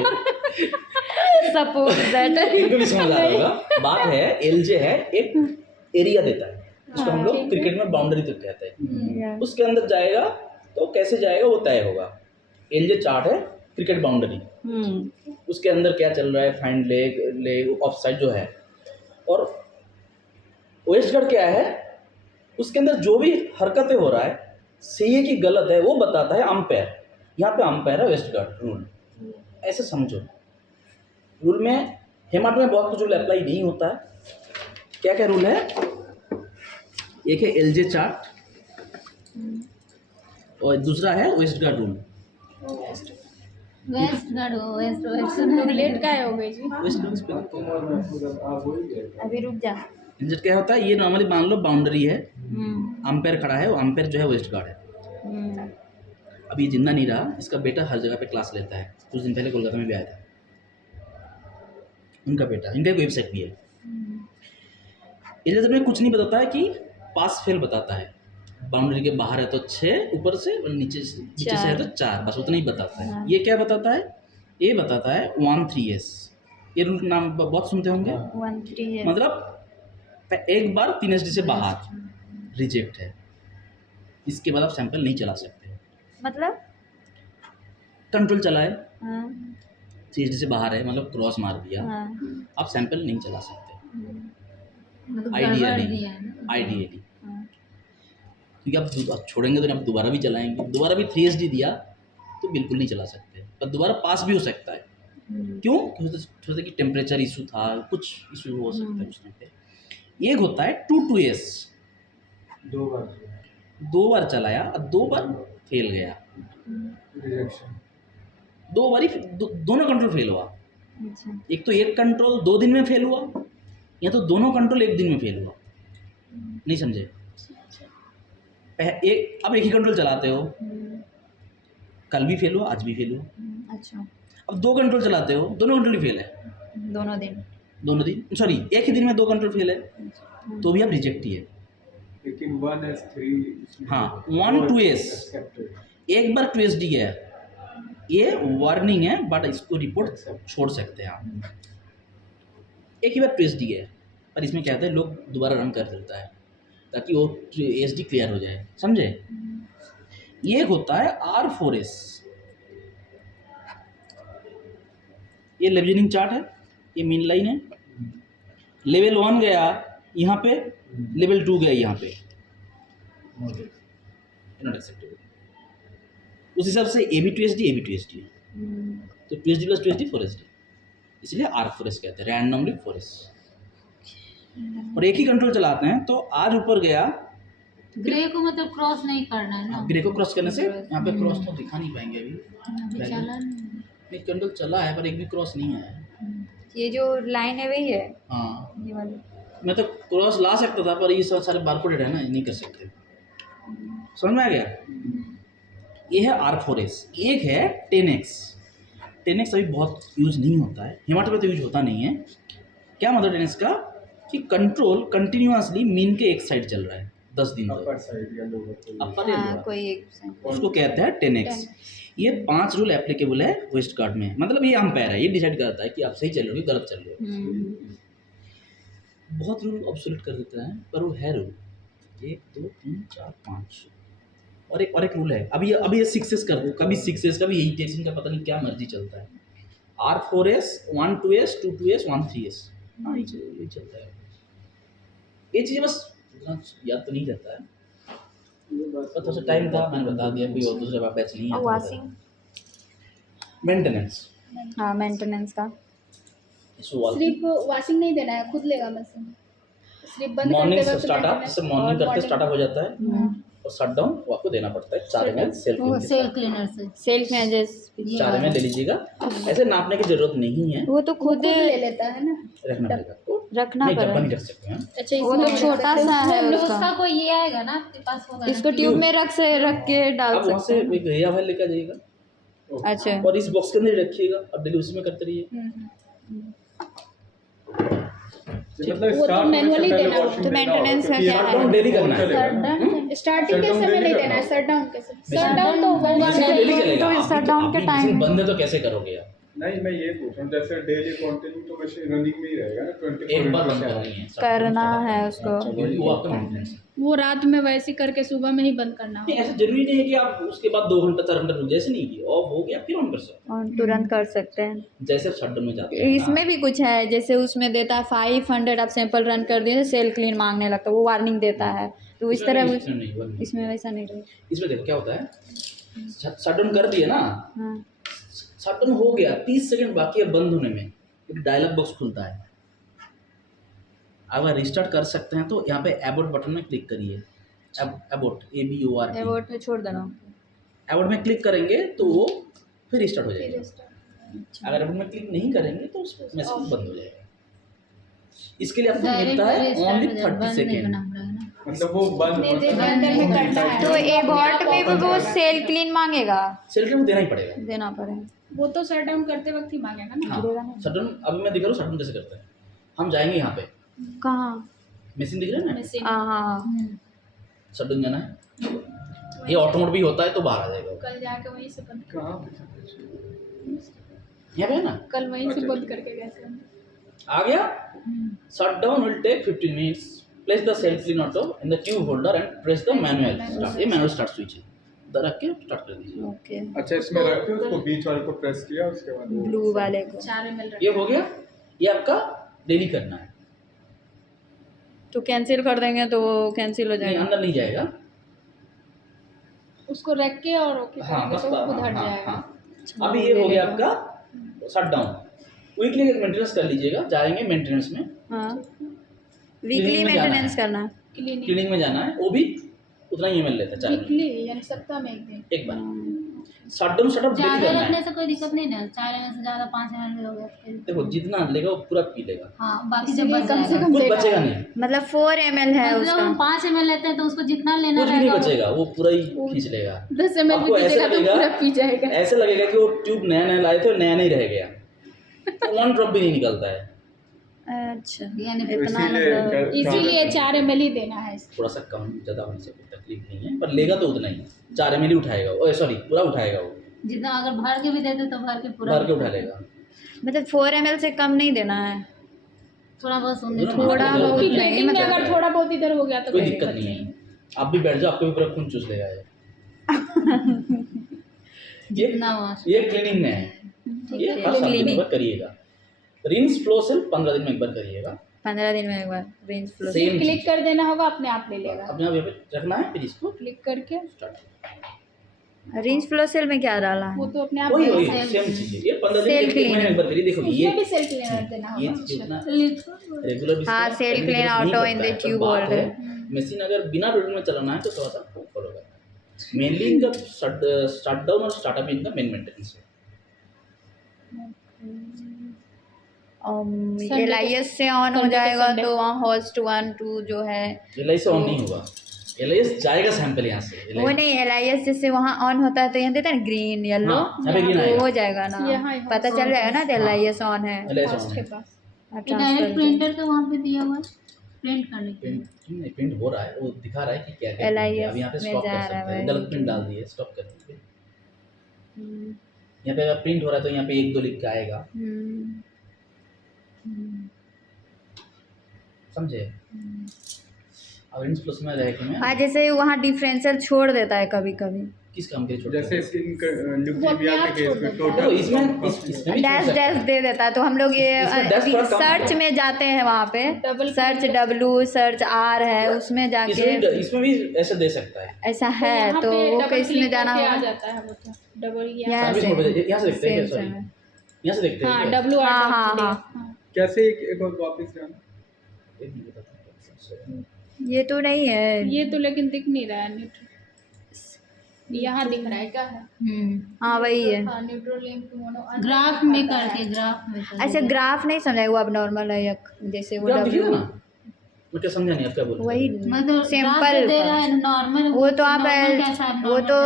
Suppose that. इनको भी समझ आ रहा होगा। बात है LJ है, एक एरिया देता है, उसको हम लोग क्रिकेट में बाउंड्री तक कहते हैं। उसके अंदर जाएगा तो कैसे जाएगा वो तय होगा। LJ चार्ट है क्रिकेट बाउंड्री, उसके अंदर क्या चल रहा है, फाइंड लेग ऑफ साइड जो है। और वेस्टगार्ड क्या है, उसके अंदर जो भी हरकतें हो रहा है, सही है कि गलत है, वो बताता है अंपायर। यहाँ पे अंपायर है वेस्टगार्ड रूल, ऐसे समझो। रूल में हेमाट में बहुत कुछ रूल अप्लाई नहीं होता है। क्या क्या रूल है? एक है LJ चार्ट और दूसरा है वेस्टगार्ड रूल। लेट का हो गई जी? अभी रुक जा। LJ क्या होता है, ये नॉर्मली मान लो बाउंड्री है, अंपायर खड़ा है, वो अंपायर जो है वेस्टगार्ड है। अब ये जिंदा नहीं रहा, इसका बेटा हर जगह पे क्लास लेता है। कुछ दिन पहले कोलकाता में भी आया था उनका बेटा, इनका एक वेबसाइट भी है। LJ में कुछ नहीं बताता है कि पास फेल बताता है। बाउंड्री के बाहर है तो 6 ऊपर से, और नीचे से है तो 4, बस उतना ही बताता है। ये क्या बताता है? ये बताता है 1-3S। ये रूल का नाम बहुत सुनते होंगे। 1-3 मतलब एक बार 3SD से बाहर रिजेक्ट है, इसके बाद आप सैंपल नहीं चला सकते। मतलब कंट्रोल चलाए, हाँ, 3SD से बाहर है, मतलब क्रॉस मार दिया, हाँ, आप सैंपल नहीं चला सकते मतलब आइडियली, क्योंकि आप छोड़ेंगे तो आप दोबारा भी चलाएंगे, दोबारा भी 3SD दिया तो बिल्कुल नहीं चला सकते, पर दोबारा पास भी हो सकता है। क्यों? क्योंकि कि टेम्परेचर इशू था, कुछ इशू हो सकता है उस टाइम पे। एक होता है 2-2S, 2 बार चलाया और 2 बार फेल गया, रिजेक्शन। 2 बार ही दोनों कंट्रोल फेल हुआ। अच्छा। एक तो एक कंट्रोल 2 दिन में फेल हुआ, या तो दोनों कंट्रोल 1 दिन में फेल हुआ। नहीं समझे? अब एक ही कंट्रोल चलाते हो, कल भी फेल हुआ, आज भी फेल हुआ। अच्छा। अब 2 कंट्रोल चलाते हो, दोनों कंट्रोल ही फेल है। दोनों दिन। दोनों दिन, सॉरी, एक ही दिन में 2 कंट्रोल फेल है, तो भी आप रिजेक्ट ही है। लेकिन 1S3 हाँ, 1 2S, एक बार 2SD गया, ये वार्निंग है, बट इसको रिपोर्ट छोड़ सकते हैं आप। एक ही बार 2SD गया, पर इसमें क्या होता है, लोग दोबारा रन कर देता है ताकि वो SD क्लियर हो जाए, समझे? ये होता है R4S। ये लेवलिंग चार्ट है, ये मीन लाइन है। लेवल 1 गया यहाँ पे, लेवल 2 गया यहाँ पे, नॉट एक्सेप्टेबल। उस हिसाब से AB to SD है, तो 2SD + 2SD 4SD, इसलिए R4S कहते हैं, रैंडमली 4S। और एक ही कंट्रोल चलाते हैं, तो आज ऊपर गया, ग्रे को मतलब क्रॉस नहीं करना है ना, ग्रे को क्रॉस करने से यहाँ पे क्रॉस तो दिखा नहीं पाएंगे अभी। अभी चला नहीं। एक कंट्रोल चला है पर एक भी क्रॉस नहीं है। ये जो लाइन है वही है, हाँ, ये वाली। मैं तो क्रॉस ला सकता था, पर ये सब सारे बारकोडेड है ना, ये नहीं कर सकते। समझ में आ गया? ये है R4S। एक है 10X। 10X अभी बहुत यूज नहीं होता है, हिमाचल में तो यूज होता नहीं है। क्या मतलब 10X का, कि कंट्रोल कंटिन्यूअसली मीन के एक साइड चल रहा है 10 दिन तक, अपर साइड या लोअर। अपर या हाँ, लोअर, कोई एक उसको कहते हैं 10X। ये 5 रूल एप्लीकेबल है वेस्ट गार्ड में, मतलब ये अंपायर है, ये डिसाइड करता है कि आप सही चल रहे हो गलत चल रहे हो। बहुत रूल ऑब्सोल्यूट कर देता है, पर वो है रूल 1 2 3 4 5, और एक रूल है। अभी ये 6S कर दो, कभी 6S कभी 8S, इनका पता नहीं क्या मर्जी चलता है। R4S 1 2S 2 2S 1 3S, हाँ ये चलता है। ये चीज़ बस इतना याद तो नहीं रहता है, पर थोड़ा सा टाइम था, मैंने बता दिया, कोई और दूसरा बैच नहीं है। वॉशिंग, मेंटेनेंस, हाँ मेंटेनेंस का। सिर्फ वॉशिंग नहीं देना है, खुद लेगा मशीन। सिर्फ बंद मॉर्निंग करते से वक्त स्टार्टअप, maintenance जैसे मॉर्निंग और करते morning- स्टार्टअप हो जाता है, और शट डाउन वो आपको देना पड़ता है 4 ml सेल्फ वो सेल क्लीनर से सेल्फ में जैसे 4 ml ले लीजिएगा। ऐसे नापने की जरूरत नहीं है, वो तो खुद खुद ले लेता है ना। रखना पड़ेगा आपको, रखना नहीं डब्बा पड़ेगा। नहीं रख सकते हैं। अच्छा, वो तो छोटा सा है उसमें उसका, उसका कोई ये आएगा ना आपके पास होगा ना? इसको ट्यूब में रख के डाल आप वहाँ सकते से हैं। एक रेया फाइल लेकर जाइएगा, अच्छा, और इस बॉक्स के अंदर ही रखिएगा, अब डेली उसी में करते रहिए। मतलब वो तो स्टार्ट manually देना होता है। तो maintenance का क्या शट डाउन डेली करना है, स्टार्टिंग के समय नहीं देना है, शट डाउन के समय। शट डाउन तो होगा इसमें नहीं। डेली चलेगा। तो शट डाउन के आपकी टाइम मशीन बंद है तो कैसे करोगे आप? नहीं, मैं ये पूछ रहा हूँ, जैसे डेली कंटिन्यू तो मशीन रनिंग में ही रहेगा ना 24 एक बार बंद into करनी है, करना है उसको। क्योंकि वो आपका मेंटेनेंस है। वो रात में वैसे करके सुबह में ही बंद करना नहीं, होगा। ऐसा जरूरी नहीं है कि आप उसके बाद 2 घंटा 4 घंटा रुक, जैसे नहीं कि ऑफ हो गया फिर ऑन कर सकते और तुरंत कर सकते हैं। हैं, जैसे शट डाउन में जाते हैं। इसमें भी कुछ है, जैसे उसमें देता है 500 आप सैंपल रन कर दिए, सेल क्लीन मांगने लगता है, वो वार्निंग देता है। तो इस तरह इसमें नहीं हुआ। इसमें वैसा नहीं रहेगा। इसमें देखो क्या होता है, शट डाउन कर दिए ना, हाँ, शट डाउन हो गया, 30 सेकंड बाकी है बंद होने में, एक डायलॉग बॉक्स खुलता है। अगर रिस्टार्ट कर सकते हैं तो यहाँ पे एबोट बटन में क्लिक करिए, एबोट ABORT, एबोट में छोड़ देना। एबोट में क्लिक करेंगे तो वो फिर रिस्टार्ट हो जाएगा। अगर एबोट में क्लिक नहीं करेंगे तो मैसेज बंद हो जाएगा। इसके लिए आपको डायरेक्ट मिलता है restart ओनली हो जाए, 30 बंद नहीं सेकेंड। करना पड़ेगा ना। मतलब वो बंद मेरे अंदर में करना है। तो एबोट में भी वो सेल क्लीन मांगेगा, सेल्फ देना ही पड़ेगा। देना पड़ेगा। वो तो शट डाउन करते वक्त ही मांगेगा ना। हाँ, शट डाउन अभी मैं दिखा रहा हूँ शट डाउन कैसे करते हैं। हम जाएंगे यहाँ पे, कहाँ? मशीन दिख रहा है ना, मशीन हाँ, शट डाउन जाना है, ये ऑटो मोड भी होता है तो बाहर आ जाएगा। कल जाके वहीं से बंद, कहाँ यहाँ पे है ना, कल वहीं से बंद करके गए थे हम। आ गया। Shut down will take 15 minutes, place the self clean auto in the tube holder and press the manual start. ये मैनुअल स्टार्ट स्विच है, इधर रख के स्टार्ट कर दीजिए। ओके। अच्छा, इसमें रख के उसको बीच वाले को प्रेस किया, उसके बाद वो ब्लू वाले को 4 ml ये हो गया, ये आपका डेली करना है। तो कैंसिल कर देंगे तो वो कैंसिल हो नहीं, जाएगा। अंदर नहीं जाएगा। उसको रख के और ओके हाँ करेंगे बस तो हाँ, खुद हट हाँ, जाएगा। हाँ। अभी ये हो गया आपका शट डाउन। वीकली एक मेंटेनेंस कर लीजिएगा, जाएंगे मेंटेनेंस में। हाँ, Cleaning वीकली में जाना मेंटेनेंस है। करना है। क्लिनिक क्लिनिक में जाना है, वो भी उतना ही ml लेता है 4 ml वीकली यानी सप्ताह में एक दिन। एक बार। शट डाउन डेली ज़्यादा करना रखने है। से कोई दिक्कत नहीं ना, 4 ml से ज़्यादा 5 ml भी हो गया तो फिर देखो जितना लेगा वो पूरा पी लेगा, हाँ, बाकी जब इसीलिए बच कम से जाएगा। कम कुछ देगा। बचेगा नहीं, मतलब 4 ml है मतलब उसका। हम 5 ml लेते हैं तो उसको जितना लेना कुछ भी नहीं रहेगा बचेगा, वो पूरा ही खींच लेगा। 10 ml भी आपको ऐसे पीजेगा तो लगेगा, पूरा पी जाएगा। ऐसे लगेगा कि वो ट्यूब नया नया लाए थे और नया नहीं रह गया, 1 ड्रॉप भी नहीं निकलता है। अच्छा, यानी इतना इसीलिए मतलब इसीलिए 4 ml ही देना है इसको। थोड़ा सा कम ज़्यादा होने से कोई तकलीफ नहीं है, पर लेगा तो उतना ही 4 ml ही उठाएगा, ओ सॉरी पूरा उठाएगा वो, जितना अगर भर के भी देते तो भर के पूरा भर के उठा लेगा। मतलब 4 ml से कम नहीं देना है। थोड़ा बहुत सुनने थोड़ा मतलब बहुत कि नहीं, पेटिंग में मतलब अगर थोड़ा बहुत इधर हो गया तो कोई दिक्कत नहीं है, आप भी बैठ जाओ, आपको भी पूरा खून चूस लेगा ये। जितना हुआ। ये क्लीनिंग में है, ये हर 7 दिन में करिएगा। रिंस फ्लो से 15 दिन में एक बार करिएगा। 15 दिन में एक बार रेंज फ्लो। सेम क्लिक कर देना होगा, अपने आप ले लेगा। अपने आप यहाँ पे रखना है, फिर इसको क्लिक करके स्टार्ट। रेंज फ्लो सेल में क्या डाला वो है? तो अपने आप वही वही देगा। सेम चीज है, ये 15 दिन सेल एक क्लीन महीने में एक बार करिए। देखो ये इसमें भी सेल क्लीनर देना ये होगा। चीज उतना लिखो। रेगुलर हाँ, self clean auto in the tube है। होल्डर। मशीन अगर बिना रोटेट में चलाना है तो थोड़ा सा फॉलो करना है। मेनली इनका स्टार्ट डाउन और स्टार्टअप इनका मेन मेंटेनेंस है। LIS से ऑन हो Sunday to जाएगा Sunday। तो वहाँ होस्ट 1 2 जो है एलआई से ऑन नहीं होगा, एलआई जाएगा सैंपल यहाँ से। वो नहीं, LIS जैसे वहाँ ऑन होता है तो यहाँ देता है ग्रीन येलो, हाँ, यहाँ पे green तो आएगा। हो जाएगा ना, यहाँ ही पता चल जाएगा ना तो LIS ऑन है। एलआई फर्स्ट ऑन के है। पास। और ये डायरेक्ट ट्रांसफर प्रिंटर के वहाँ पे दिया हुआ है प्रिंट करने के लिए। प्रिंट हो रहा है, वो दिखा रहा है कि क्या क्या LIS अब यहाँ पे में स्टॉप जा कर रहा सकते है हैं। भाई। गलत प्रिंट डाल दिए, स्टॉप कर दीजिए। यहाँ पे अगर प्रिंट हो रहा है तो यहाँ पे 1 2 लिख के आएगा, समझे। अब इंस प्लस में रहेगा में हाँ, जैसे वहाँ डिफरेंशियल छोड़ देता है कभी कभी, किस काम के छोड़ जैसे स्किन वो अपने ल्यूकेमिया आप के केस छोड़ में देता है। देखो टोटल इसमें इसमें भी डैश छोड़ सकते डैश हैं। दे देता है तो हम लोग इसमें dash थोड़ा ये कम सर्च है। में जाते हैं, वहाँ पे Double search click W search R है, उसमें जाके इसमें भी ऐसे दे सकता है। ऐसा तो है यहाँ तो पे वो डबल किस में क्लिक जाना करके आ होगा? जाता है वो तो डबल यहाँ सर्विस से मोड पे यहाँ से देखते हैं, सेम सॉरी सेम। यहाँ से देखते हैं हाँ क्या? डब्ल्यू हाँ, आर हाँ, डॉट हाँ। कैसे एक और वापस जाना? एक मिनट बताता हूँ। ये तो नहीं है। ये तो लेकिन दिख नहीं रहा है न्यूट्रल, यहाँ दिख रहा है क्या है? हाँ वही है। हाँ न्यूट्रल लिंक मोनो ग्राफ में करके ग्राफ में करके। अच्छा, ग्राफ नहीं समझाएगा वो, अब नॉर्मल है या जैसे वो क्या दिखेगा W ना, मैं क्या समझा नहीं, आप क्या बोल रहे वही मतलब सिंपल दे रहा है नॉर्मल। वो तो आप normal कैसा है, वो normal तो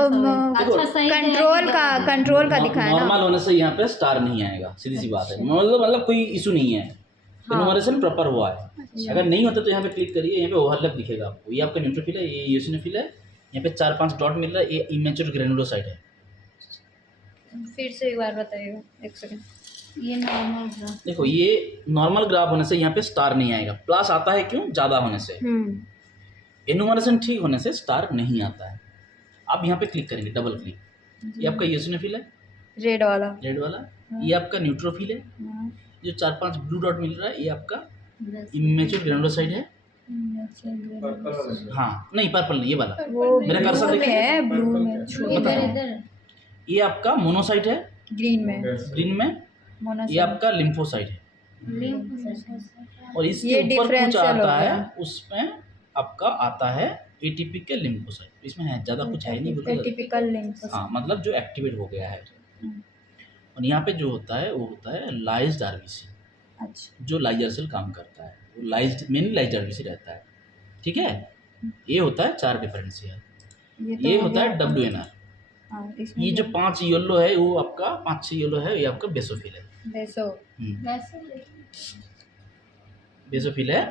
कैसा है? अच्छा सही दे रहा है कंट्रोल कि का गलत है? कंट्रोल का दिखा है नॉर्मल ना। होने से यहाँ पे स्टार नहीं आएगा, सीधी सी बात है। मतलब कोई इशू नहीं है, इनोमरेशन प्रॉपर हुआ है। अगर नहीं होता तो यहाँ पे क्लिक करिए, यहाँ पे ओवरलैप दिखेगा आपको। ये आपका न्यूट्रोफिल है, ये यूसिनोफिल है, यहाँ पे 4-5 डॉट मिल रहा है, ये इमेच्योर ग्रेनुलोसाइट है। फिर से एक बार बताइएगा, एक सेकंड। ये नॉर्मल ग्राफ। देखो ये नॉर्मल ग्राफ होने से यहाँ पे स्टार नहीं आएगा, प्लस आता है क्यों, ज़्यादा होने से। इनोमरेशन ठीक होने से स्टार नहीं आता है। आप यहाँ पे क्लिक करेंगे, डबल क्लिक, ये आपका यूसिनोफिल है रेड वाला। रेड वाला, ये आपका न्यूट्रोफिल है, जो 4-5 ब्लू डॉट मिल रहा है ये आपका इमेच्योर ग्रेनुलोसाइट है। पर्पल वाला। हाँ नहीं पर्पल नहीं, ये वाला वो मेरा ब्लू कर्सर में देखिए। है, ब्लू में बता रहा हूँ। ये आपका मोनोसाइट है ग्रीन में ग्रीन में, ये मोनोसाइट। आपका लिम्फोसाइट है, और इसके ये ऊपर कुछ differential हो आता है गया। उसमें आपका आता है एटीपी के लिम्फोसाइट। इसमें है ज़्यादा कुछ है नहीं, बिल्कुल। Typical link. हाँ मतलब जो एक्टिवेट हो गया है। और यहाँ पे जो होता है वो होता है लाइज्ड आरबीसी, अच्छा, जो लाइजर सेल काम करता है, वो लाइज्ड मेनली लाइज्ड आरबीसी रहता है, ठीक है। ये होता है 4 डिफरेंशियल, तो ये हो होता है गया। WNR। हाँ, इसमें ये जो 5 येलो है वो आपका 5-6 येलो है, ये आपका बेसोफिल है। बेसो बेसोफिल है।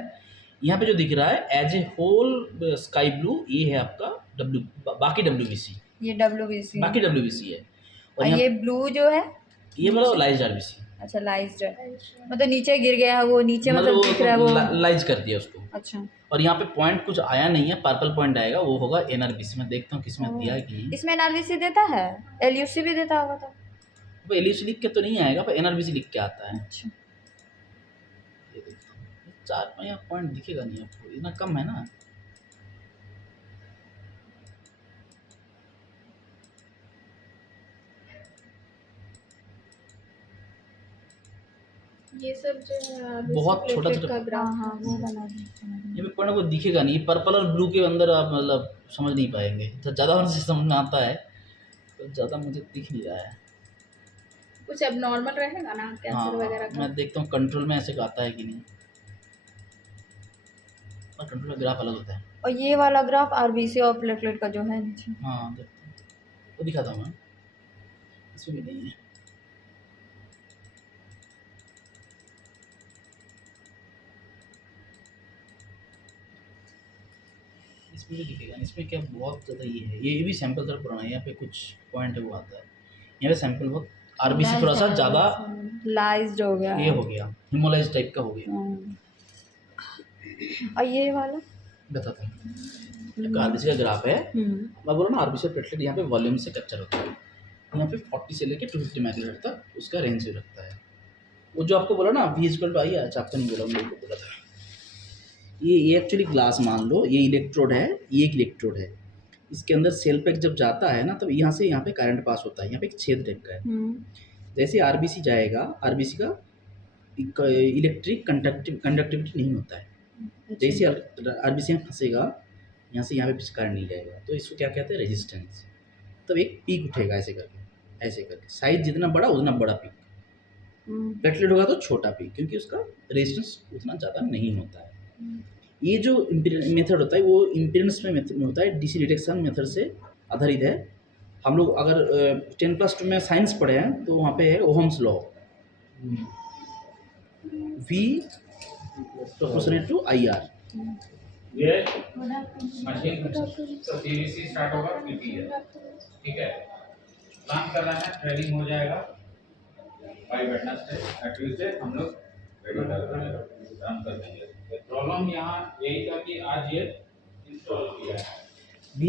यहाँ पे जो दिख रहा है as a whole sky blue, ये है आपका W, बाकी WBC, ये WBC बाकी WBC है। और और यहाँ ये ब्लू जो है, ये वाला लाइज्ड आरबीसी, अच्छा लाइज्ड है, मतलब नीचे गिर गया है वो, नीचे मतलब दिख रहा है वो। लाइज कर दिया उसको। अच्छा, और यहाँ पे पॉइंट कुछ आया नहीं है, पर्पल पॉइंट आएगा, वो होगा एनआरबीसी। मैं देखता हूँ किसमें दिया है कि नहीं। इसमें NRBC देता है, LUC भी देता होगा तो। वो एलयूसी लिख के तो नहीं आएगा, पर एनआरबीसी लिख के आता है। अच्छा, ये देखता हूँ, 4 पॉइंट दिखेगा नहीं आपको, इतना कम है ना। ये सब जो है बहुत छोटा छोटा का ग्राफ हाँ वो बना दें। ये कोई ना कोई दिखेगा नहीं, पर्पल और ब्लू के अंदर आप मतलब समझ नहीं पाएंगे। तो ज़्यादा मुझे समझ में आता है, तो ज़्यादा मुझे दिख नहीं रहा है। कुछ अब नॉर्मल रहेगा ना हाँ, कैंसर वगैरह का। मैं देखता हूँ कंट्रोल में ऐसे आता है कि नहीं, और कंट्रोल में ग्राफ अलग होता है। और ये वाला ग्राफ आरबीसी और प्लेटलेट का जो है नीचे। हाँ देखते हैं, वो दिखाता हूँ मैं, इसमें भी नहीं है। इसमें भी दिखेगा, इसमें क्या बहुत ज़्यादा ये भी सैंपल थोड़ा पुराना है। यहाँ पे कुछ पॉइंट है वो आता है, यहाँ पे सैंपल बहुत आरबीसी थोड़ा सा ज़्यादा लाइज्ड हो गया ये हो गया, हिमोलाइज टाइप का हो गया। और ये वाला बताता हूँ, आरबीसी का ग्राफ है। मैं बोला ना आरबीसी और प्लेटलेट यहाँ पे वॉल्यूम से कैप्चर होता है। यहाँ पे 40 से लेके 250 माइक्रोमीटर तक उसका रेंज रखता है। वो जो आपको बोला ना V=I है, अच्छा आपको नहीं बोला, मेरे को बोला था। ये एक्चुअली ग्लास मान लो, ये इलेक्ट्रोड है, ये एक इलेक्ट्रोड है। इसके अंदर सेल पैक जब जाता है ना, तब यहाँ से यहाँ पे करंट पास होता है। यहाँ पे एक छेद टाइप का है। जैसे आरबीसी जाएगा, आरबीसी का इलेक्ट्रिक कंडक्टिविटी नहीं होता है। जैसे आरबीसी में फंसेगा, यहाँ से यहाँ पे करंट नहीं जाएगा, तो इसको क्या कहते हैं, रेजिस्टेंस। तब एक पीक उठेगा ऐसे करके साइज जितना बड़ा उतना बड़ा पीक। प्लेटलेट होगा तो छोटा पीक, क्योंकि उसका रेजिस्टेंस उतना ज़्यादा नहीं होता है। ये जो मेथड होता है वो इम्पीडेंस में होता है, डीसी डिटेक्शन मेथड से आधारित है। हम लोग अगर 10+2 में साइंस पढ़े हैं तो वहाँ पे है Ohm's law, V proportional to IR। ये मशीन CVC स्टार्ट होगा PP है, ठीक है। काम कर रहा है, ट्रेनिंग हो जाएगा बाय वेडनेसडे, ट्यूसडे हम लोग काम कर देंगे। प्रॉब्लम यहाँ यही था कि आज ये इंस्टॉल किया है। V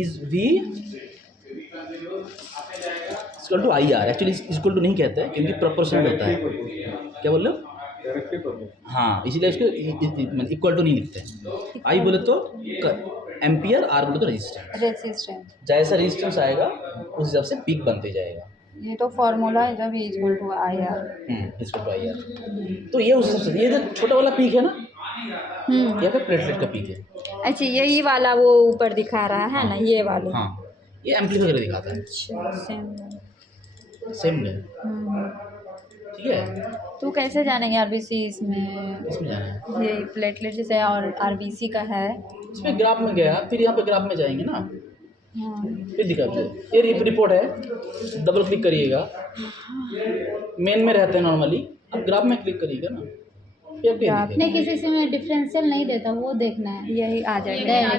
equal to IR, actually equal to नहीं कहते हैं क्योंकि प्रोपोर्शनल होता है। क्या बोल रहे हो? हाँ, इसीलिए इसको इक्वल टू नहीं लिखते। आई बोले तो एम्पियर, आर बोले तो रेजिस्टेंस। जैसा रेजिस्टेंस आएगा उस हिसाब से पीक बनते जाएगा। ये तो फॉर्मूला है जब equal to IR। Equal to IR, तो ये उस हिसाब से, ये जो छोटा वाला पीक है ना, या फिर प्लेटलेट का पीक है। अच्छा, यही वाला वो ऊपर दिखा रहा है ना, ये वाला। हाँ, ये एम्पलीफायर दिखाता है। सेम है, ठीक है। तो कैसे जानेंगे आरबीसी इसमें जाना है, ये प्लेटलेट जैसे और आरबीसी का है। इसमें ग्राफ में गया, फिर यहाँ पे ग्राफ में जाएंगे ना, फिर दिखा दो। ये रिपोर्ट है, डबल क्लिक करिएगा, मेन में रहता है नॉर्मली, अब ग्राफ में क्लिक करिएगा ना, फिर आपको नहीं, किसी से में डिफरेंशियल नहीं देता, वो देखना है, यही आ जाएगा।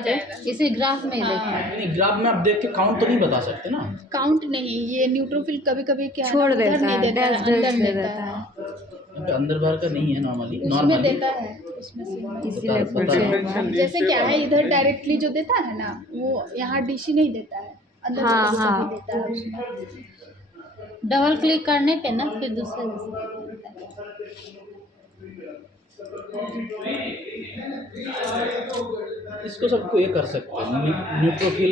इसी ग्राफ में ही देखना है। नहीं, ग्राफ में आप देख के काउंट तो नहीं बता सकते ना। काउंट नहीं, ये न्यूट्रोफिल कभी कभी क्या है, छोड़ उधर देता नहीं है, देता है, डैश अंदर दे देता देता है। यहाँ पे अंदर बाहर का नहीं है नॉर्मली, उसमें नॉर्मली देता है, उसमें से इसीलिए बता- पूछ रहे हैं। जैसे क्या है, इधर डायरेक्टली जो देता है ना, वो यहाँ डीसी नहीं देता है, अंदर हाँ, से कभी हाँ। कभी देता है उसमें। डबल क्लिक करने पे ना फिर दूसरे जैसे इसको सबको ये कर सकते हैं। न्यूट्रोफिल,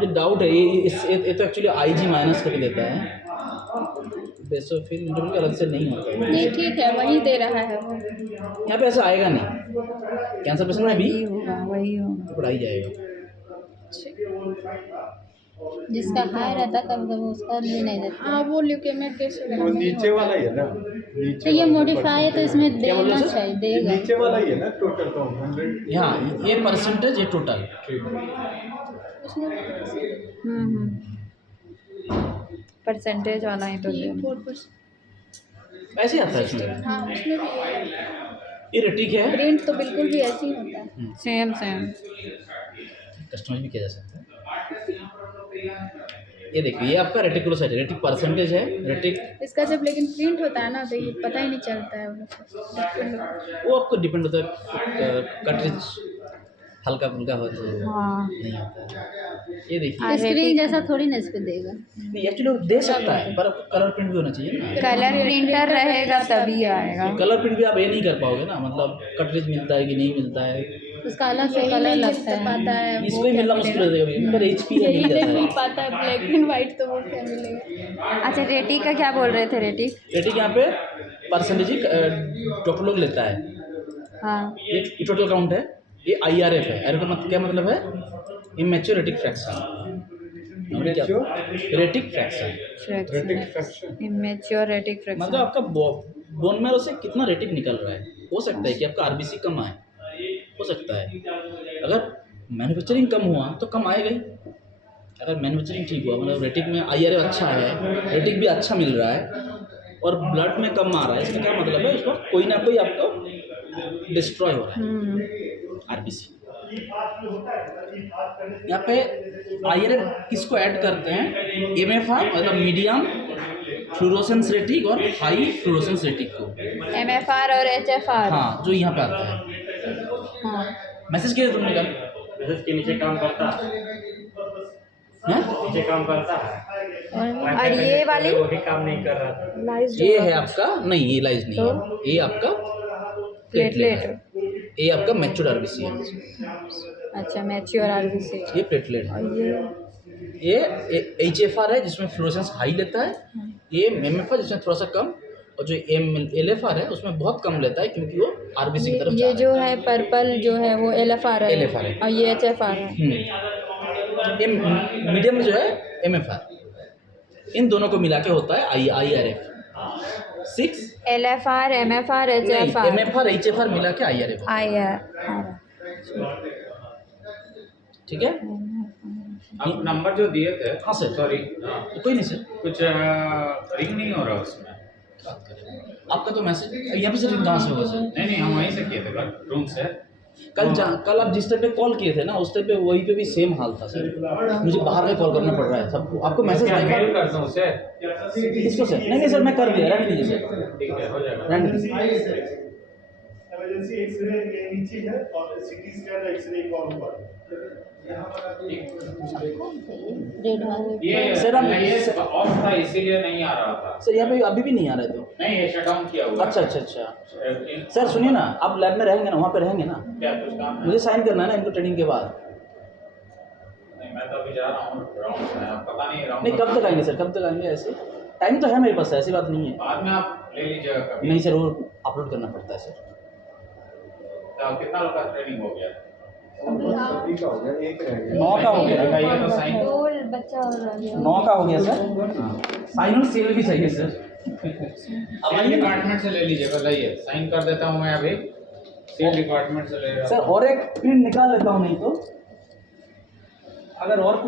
ये डाउट है, ये तो एक्चुअली IG माइनस करके देता है। बेसोफिल न्यूट्रोफिल अलग से नहीं होता है। नहीं, ठीक है, वही दे रहा है वो। यहाँ पे ऐसा आएगा नहीं, कैंसर पेशेंट में भी वही होगा। पढ़ाई जाएगा। जिसका हाई रहता है तब उसका भी नहीं देता। हाँ, वो ल्यूकेमिया केस वगैरह वो में नहीं नीचे होता वाला ही है ना, तो ये मॉडिफाई है तो इसमें क्या बोल रहे देना हो सर? चाहिए, देगा। नीचे वाला ही है ना टोटल काउंट 100। हाँ, ये परसेंटेज, ये टोटल। परसेंटेज वाला ही तो ये देना। 4%। ऐसे आता है इसमें। हाँ, उसमें भी यही है। ये रेटिक है, प्रिंट तो बिल्कुल भी ऐसे ही होता है। सेम। कस्टमाइज भी किया जा सकता है। ये देखिए, ये आपका रेटिकुलोसाइट है, रेटिक परसेंटेज है, रेटिक इसका जब लेकिन प्रिंट होता है ना, तो ये पता ही नहीं चलता है वो आपको डिपेंड होता है। कटरेज हल्का फुल्का हो तो हाँ। नहीं होता है। ये देखिए, स्क्रीन जैसा थोड़ी ना इसको देगा। नहीं एक्चुअली वो दे सकता है, पर आपको कलर प्रिंट भी होना चाहिए ना। कलर प्रिंटर रहेगा तभी आएगा। कलर प्रिंट भी आप ये नहीं कर पाओगे ना, मतलब कटरेज मिलता है कि नहीं मिलता है, उसका अलग से यही कलर नहीं लगता है। पाता है, इसको ही मिलना मुश्किल हो जाएगा। पर HP का यही मिल जाता नहीं मिल है। पाता है ब्लैक एंड व्हाइट, तो वो क्या मिलेगा। अच्छा, रेटिक का क्या बोल रहे थे? रेटिक रेटिक यहाँ पे परसेंटेज डॉक्टर लोग लेता है, हाँ ये टोटल काउंट है। ये IRF है। IRF का मतलब क्या मतलब है? Immature retic fraction. Retic fraction immature retic मतलब फ्रैक्शन। आपका बोन मैरो से कितना रेटिक निकल रहा है। हो सकता है कि आपका RBC कम आए, हो सकता है। अगर मैन्युफैक्चरिंग कम हुआ तो कम आएगा ही। अगर मैन्युफैक्चरिंग ठीक हुआ, मतलब रेटिक में IRF अच्छा है, रेटिक भी अच्छा मिल रहा है और ब्लड में कम आ रहा है, इसका क्या मतलब है? उसको कोई ना कोई आपको डिस्ट्रॉय हो रहा है RBC। यहाँ पे IRF किसको ऐड करते हैं? MFR मतलब मीडियम फ्लोरोसेंस रेटिक और हाई फ्लोरोसेंस रेटिक को। MFR और HFR। हाँ, जो यहाँ पे आता है। हाँ मैसेज किया तुमने कल? मैसेज के नीचे काम करता है, हैं? नीचे काम करता है। और ये वाली वही काम नहीं कर रहा था। लाइज ये है आपका, नहीं ये लाइज नहीं है, ये आपका प्लेटलेट है। ये आपका मैच्योर RBC है। अच्छा मैच्योर RBC। ये प्लेटलेट है। और ये HFR है जिसमें फ्लोरोसेंस हाई लेता है। ये MFR जिसमें थोड़ा सा कम, और जो LFR है उसमें बहुत कम लेता है क्योंकि वो RBC की तरफ जा ये रहा जो है पर्पल जो है वो LFR है, LFR है। और ये HFR है। ये मीडियम जो है MFR। इन दोनों को मिला के होता है IRF 6। LFR MFR नहीं, HFR MFR HFR मिला के IRF। IR। ठीक है। आप नंबर जो दिए थे, हाँ सर। सॉरी, तो कोई नहीं सर, कुछ रिंग नहीं हो रहा उसमें। आपका तो मैसेज यहाँ पे सर कहाँ से होगा सर? नहीं नहीं, हम वहीं से किए थे कल, रूम से। कल आप जिस टाइम पे कॉल किए थे ना, उस टाइम पे वहीं पे भी सेम हाल था सर। मुझे बाहर में कॉल करना पड़ रहा है सबको। आपको मैसेज क्या आएगा? मेल करता हूँ उसे? इसको सर? नहीं सर, मैं कर दिया, रहने दीजिए सर, ठीक है, हो जाएगा। रहने दीजिए। इमरजेंसी एक्सरे ये नीचे है और CT स्कैन एक्सरे एक और ऊपर। ये सर, हम- ये ऑफ था इसीलिए नहीं आ रहा था। सर यहाँ पे अभी भी नहीं आ रहे थे। नहीं, ये शट डाउन किया हुआ। अच्छा। सर सुनिए ना, आप लैब में रहेंगे ना, वहाँ पे रहेंगे ना, क्या कुछ काम है? मुझे साइन करना है ना इनको ट्रेनिंग के बाद। नहीं, मैं तो अभी जा रहा हूँ राउंड में, अब पता नहीं राउंड नहीं, कब तक आएंगे सर, कब तक आएंगे? ऐसे टाइम तो है मेरे पास, ऐसी बात नहीं है। बाद में आप ले लीजिएगा कभी। नहीं सर, वो अपलोड करना पड़ता है सर। तो कितना लोग का ट्रेनिंग हो गया? सभी का हो गया, एक रह गया। 9 का हो गया, बताइए तो साइन। 9 का हो गया सर। साइन और सील भी चाहिए सर। सील डिपार्टमेंट से ले लीजिएगा, लाइए साइन कर देता हूँ मैं अभी। सील डिपार्टमेंट से ले रहा हूँ। सर और एक प्रिंट निकाल लेता हूँ, नहीं तो अगर और